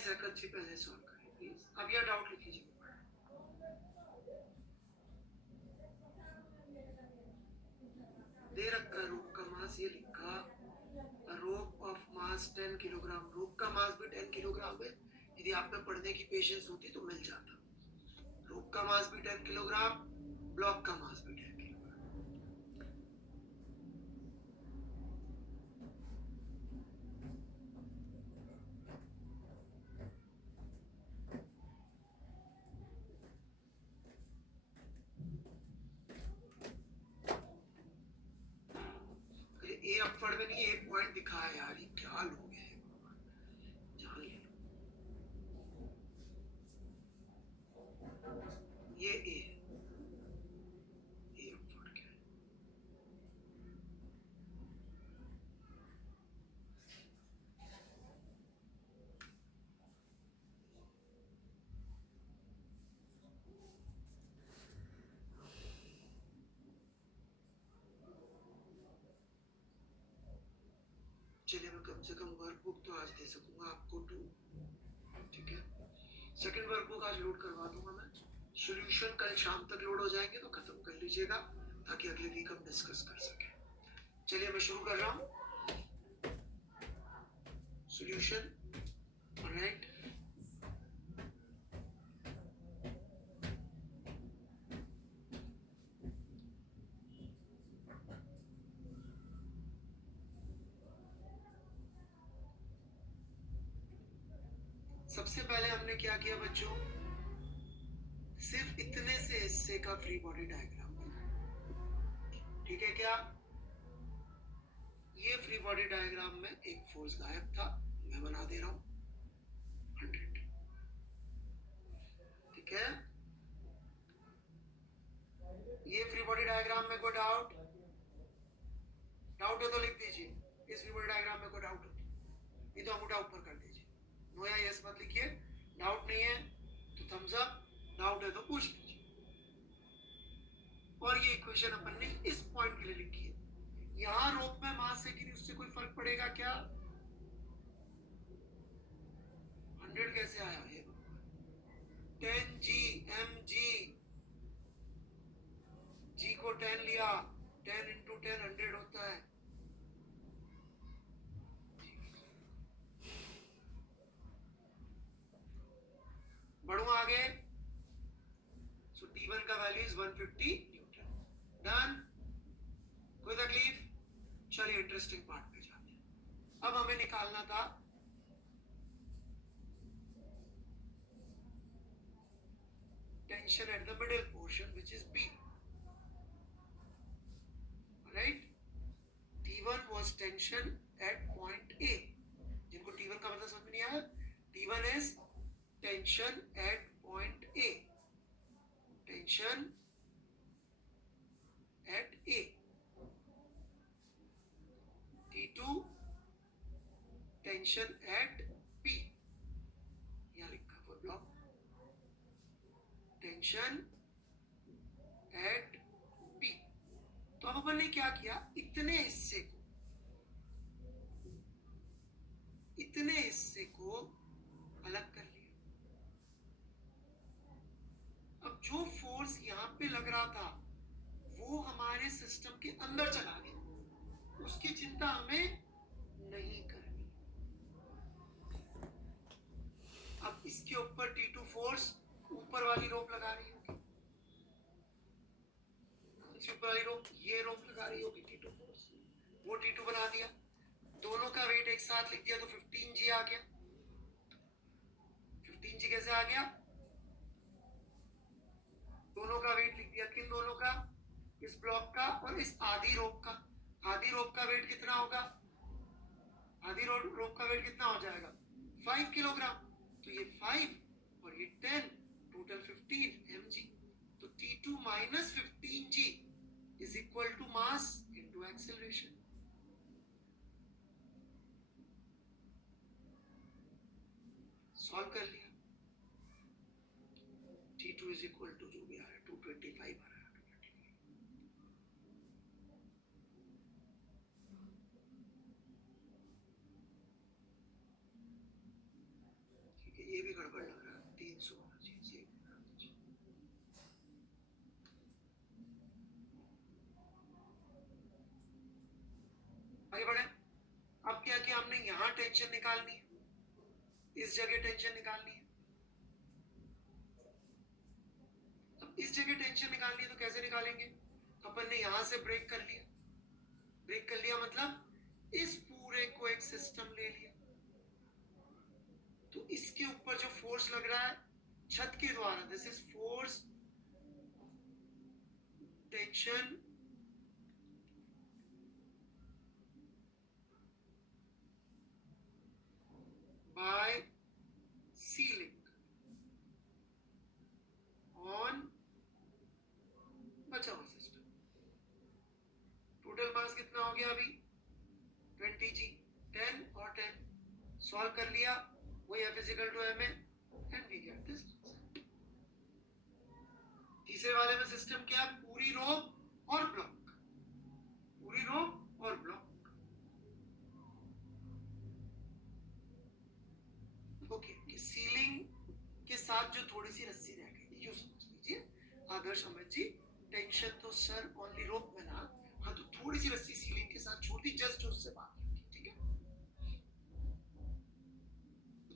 सेकंड से पहले सॉल्व करें प्लीज। अब यह डाउट लिख लीजिए। दे रखा रोप का मास, ये लिखा रोप ऑफ मास 10 किलोग्राम। रोप का मास भी 10 किलोग्राम है। यदि आप में पढ़ने की पेशेंस होती तो मिल जाता। रोप का मास भी 10 किलोग्राम, ब्लॉक का मास भी 10 किलोग्राम। ए अपवर्ड में नहीं, एक पॉइंट दिखा है यार, ये क्या लोग हैं, जान ले। ये ए अपवर्ड क्या है? चलिए मैं कम से कम वर्कबुक तो आज दे सकूंगा आपको 2, ठीक है। सेकंड वर्कबुक आज लोड करवा दूंगा मैं। सॉल्यूशन कल शाम तक लोड हो जाएंगे तो खत्म कर लीजिएगा, ताकि अगले वीक हम डिस्कस कर सकें। चलिए मैं शुरू कर रहा हूँ। Solution, alright. सबसे पहले हमने क्या किया बच्चों, सिर्फ इतने से हिस्से का फ्री बॉडी डायग्राम बनाया, ठीक है क्या। ये फ्री बॉडी डायग्राम में एक फोर्स गायब था, मैं बना दे रहा हूं 100, ठीक है। ये फ्री बॉडी डायग्राम में कोई डाउट है तो लिख दीजिए। इस फ्री बॉडी डायग्राम में कोई डाउट हो ये तो अंगूठा ऊपर कर दीजिए। नो या यस मत लिखिए। डाउट नहीं है तो थम्स अप, डाउट है तो पूछ लीजिए। और ये इक्वेशन अपन ने इस पॉइंट के लिए लिखी है। यहां रोप में मास है कि नहीं, उससे कोई फर्क पड़ेगा क्या? 100 कैसे आया ये? 10 g mg, g को 10 लिया, 10 into 10 100 होता है। बढ़ू आगे। सो T1 का वैल्यू इज 150 न्यूटन। डन, कोई तकलीफ? चलिए इंटरेस्टिंग पार्ट पे जाते हैं। अब हमें निकालना था tension at the middle portion which is B, right. T1 was tension at point A। जिनको T1 का मतलब समझ में नहीं आया, T1 is tension at point A, tension at A। T2 tension at B, यहाँ लिखा full block, tension at B। तो अब अपन ने क्या किया, इतने हिस्से को अलग कर लिया। अब जो फोर्स यहां पे लग रहा था वो हमारे सिस्टम के अंदर चला गया, उसकी चिंता हमें नहीं करनी। अब इसके ऊपर T2 फोर्स ऊपर वाली रोप लगा रही होगी, ऊपर वाली रोप, ये रोप लगा रही होगी T2 फोर्स, वो T2 बना दिया। दोनों का वेट एक साथ लिख दिया तो 15g आ गया। 15g कैसे आ गया? दोनों का वेट लिख दिया, किन दोनों का? इस ब्लॉक का और इस आधी रोप का। आधी रोप का वेट कितना होगा? आधी रोप का वेट कितना हो जाएगा? 5 किलोग्राम। तो ये 5 और ये 10, टोटल 15 mg। तो T2 minus 15g is equal to mass into acceleration। Solve कर लिया। T2 is equal to जो भी आ रहा है 225 आ रहा है, 225। ठीक है, यहाँ टेंशन निकालनी है, इस जगह टेंशन निकालनी है। अब इस जगह टेंशन निकालनी है तो कैसे निकालेंगे? अपन ने यहां से ब्रेक कर लिया। ब्रेक कर लिया मतलब इस पूरे को एक सिस्टम ले लिया। तो इसके ऊपर जो फोर्स लग रहा है छत के द्वारा, this is force tension by ceiling on बचा हुआ सिस्टम। टोटल मास कितना हो गया अभी? 20 जी। 10 और 10 सॉल्व कर लिया, वही F is equal to m है, and we get this। तीसरे वाले में सिस्टम क्या? पूरी रो और ब्लॉक, पूरी रो और ब्लॉक। ओके, सीलिंग के साथ जो थोड़ी सी रस्सी रह गई थी, यूं समझ लीजिए आदर्श अमित जी, टेंशन तो सर ओनली रोप में ना, हाँ तो थोड़ी सी रस्सी सीलिंग के साथ छोड़ दी, जस्ट उससे बात रखी, ठीक है?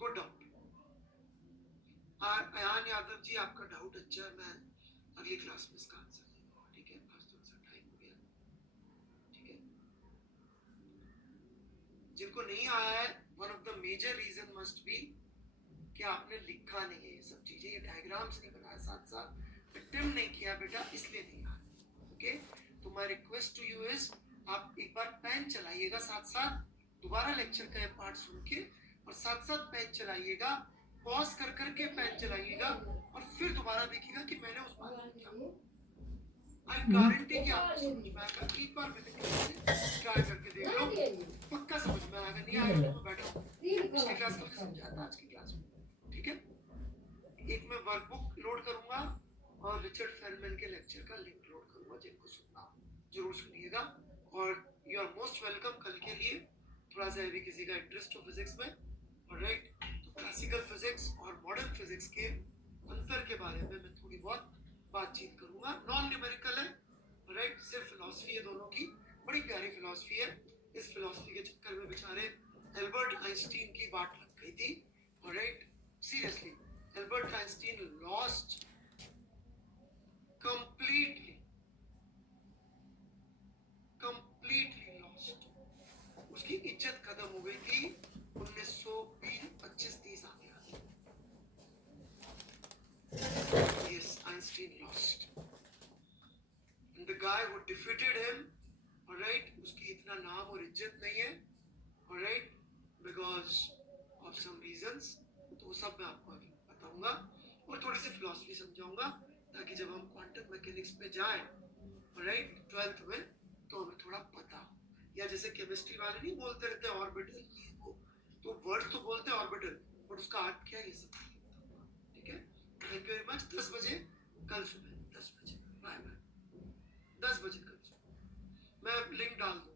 Good doubt. अयान यादव जी, आपका डाउट अच्छा है, मैं अगली क्लास में इसका आंसर दूंगा, ठीक है? आज थोड़ा सा टाइम हो गया, ठीक है? जिनको नहीं आया है, one of the major reason must be कि आपने लिखा नहीं है ये सब चीजें, ये डायग्राम्स नहीं बनाया, साथ साथ अटेम्प्ट नहीं किया बेटा, इसलिए नहीं आया। ओके, तो my request to you is, आप एक बार पेन चलाइएगा, साथ साथ दोबारा लेक्चर का ये पार्ट सुन के, और साथ साथ पेन चलाइएगा, पॉज कर करके पेन चलाइएगा, और फिर दोबारा देखिएगा कि मैंने उस बात में क्या। आई गारंटी कि आपको समझ में आएगा। एक बार मैंने ट्राई करके देख लो, पक्का समझ में आएगा। नहीं आएगा तो मैं बैठा हूँ, पिछली क्लास में समझाया था, आज की क्लास में, ठीक है? एक मैं वर्कबुक लोड करूंगा और रिचर्ड फेलमैन के लेक्चर का लिंक लोड करूंगा, जिनको सुनना जरूर सुनिएगा। और यू आर मोस्ट वेलकम कल के लिए। थोड़ा सा भी किसी का इंटरेस्ट हो फिजिक्स में, ऑलराइट, तो क्लासिकल फिजिक्स और मॉडर्न फिजिक्स के अंतर के बारे में मैं थोड़ी बहुत बातचीत करूंगा। नॉन न्यूमेरिकल है, राइट, सिर्फ फिलॉसफी है दोनों की, बड़ी प्यारी फिलॉसफी है। इस फिलॉसफी के चक्कर में बेचारे एल्बर्ट आइंस्टीन की बात लग गई थी, alright, seriously Albert Einstein lost completely lost, उसकी इज्जत खत्म हो गई थी 1925-30 आ गया। Yes, Einstein lost, and the guy who defeated him, alright, उसकी इतना नाम और इज्जत नहीं है, alright, because of some reasons। तो वो सब मैं आपको अभी बताऊंगा और थोड़ी सी फिलॉसफी समझाऊंगा, ताकि जब हम क्वांटम मैकेनिक्स पे जाएं, राइट, 12th में, तो हमें थोड़ा पता हो। या जैसे केमिस्ट्री वाले नहीं बोलते रहते ऑर्बिटल, ये वो, तो वर्ड्स तो बोलते हैं ऑर्बिटल, बट उसका अर्थ क्या है ये सब, ठीक है? Thank you very much. 10 बजे कल सुबह, 10 बजे, बाय बाय, 10 बजे कल सुबह मैं लिंक डाल दूँ।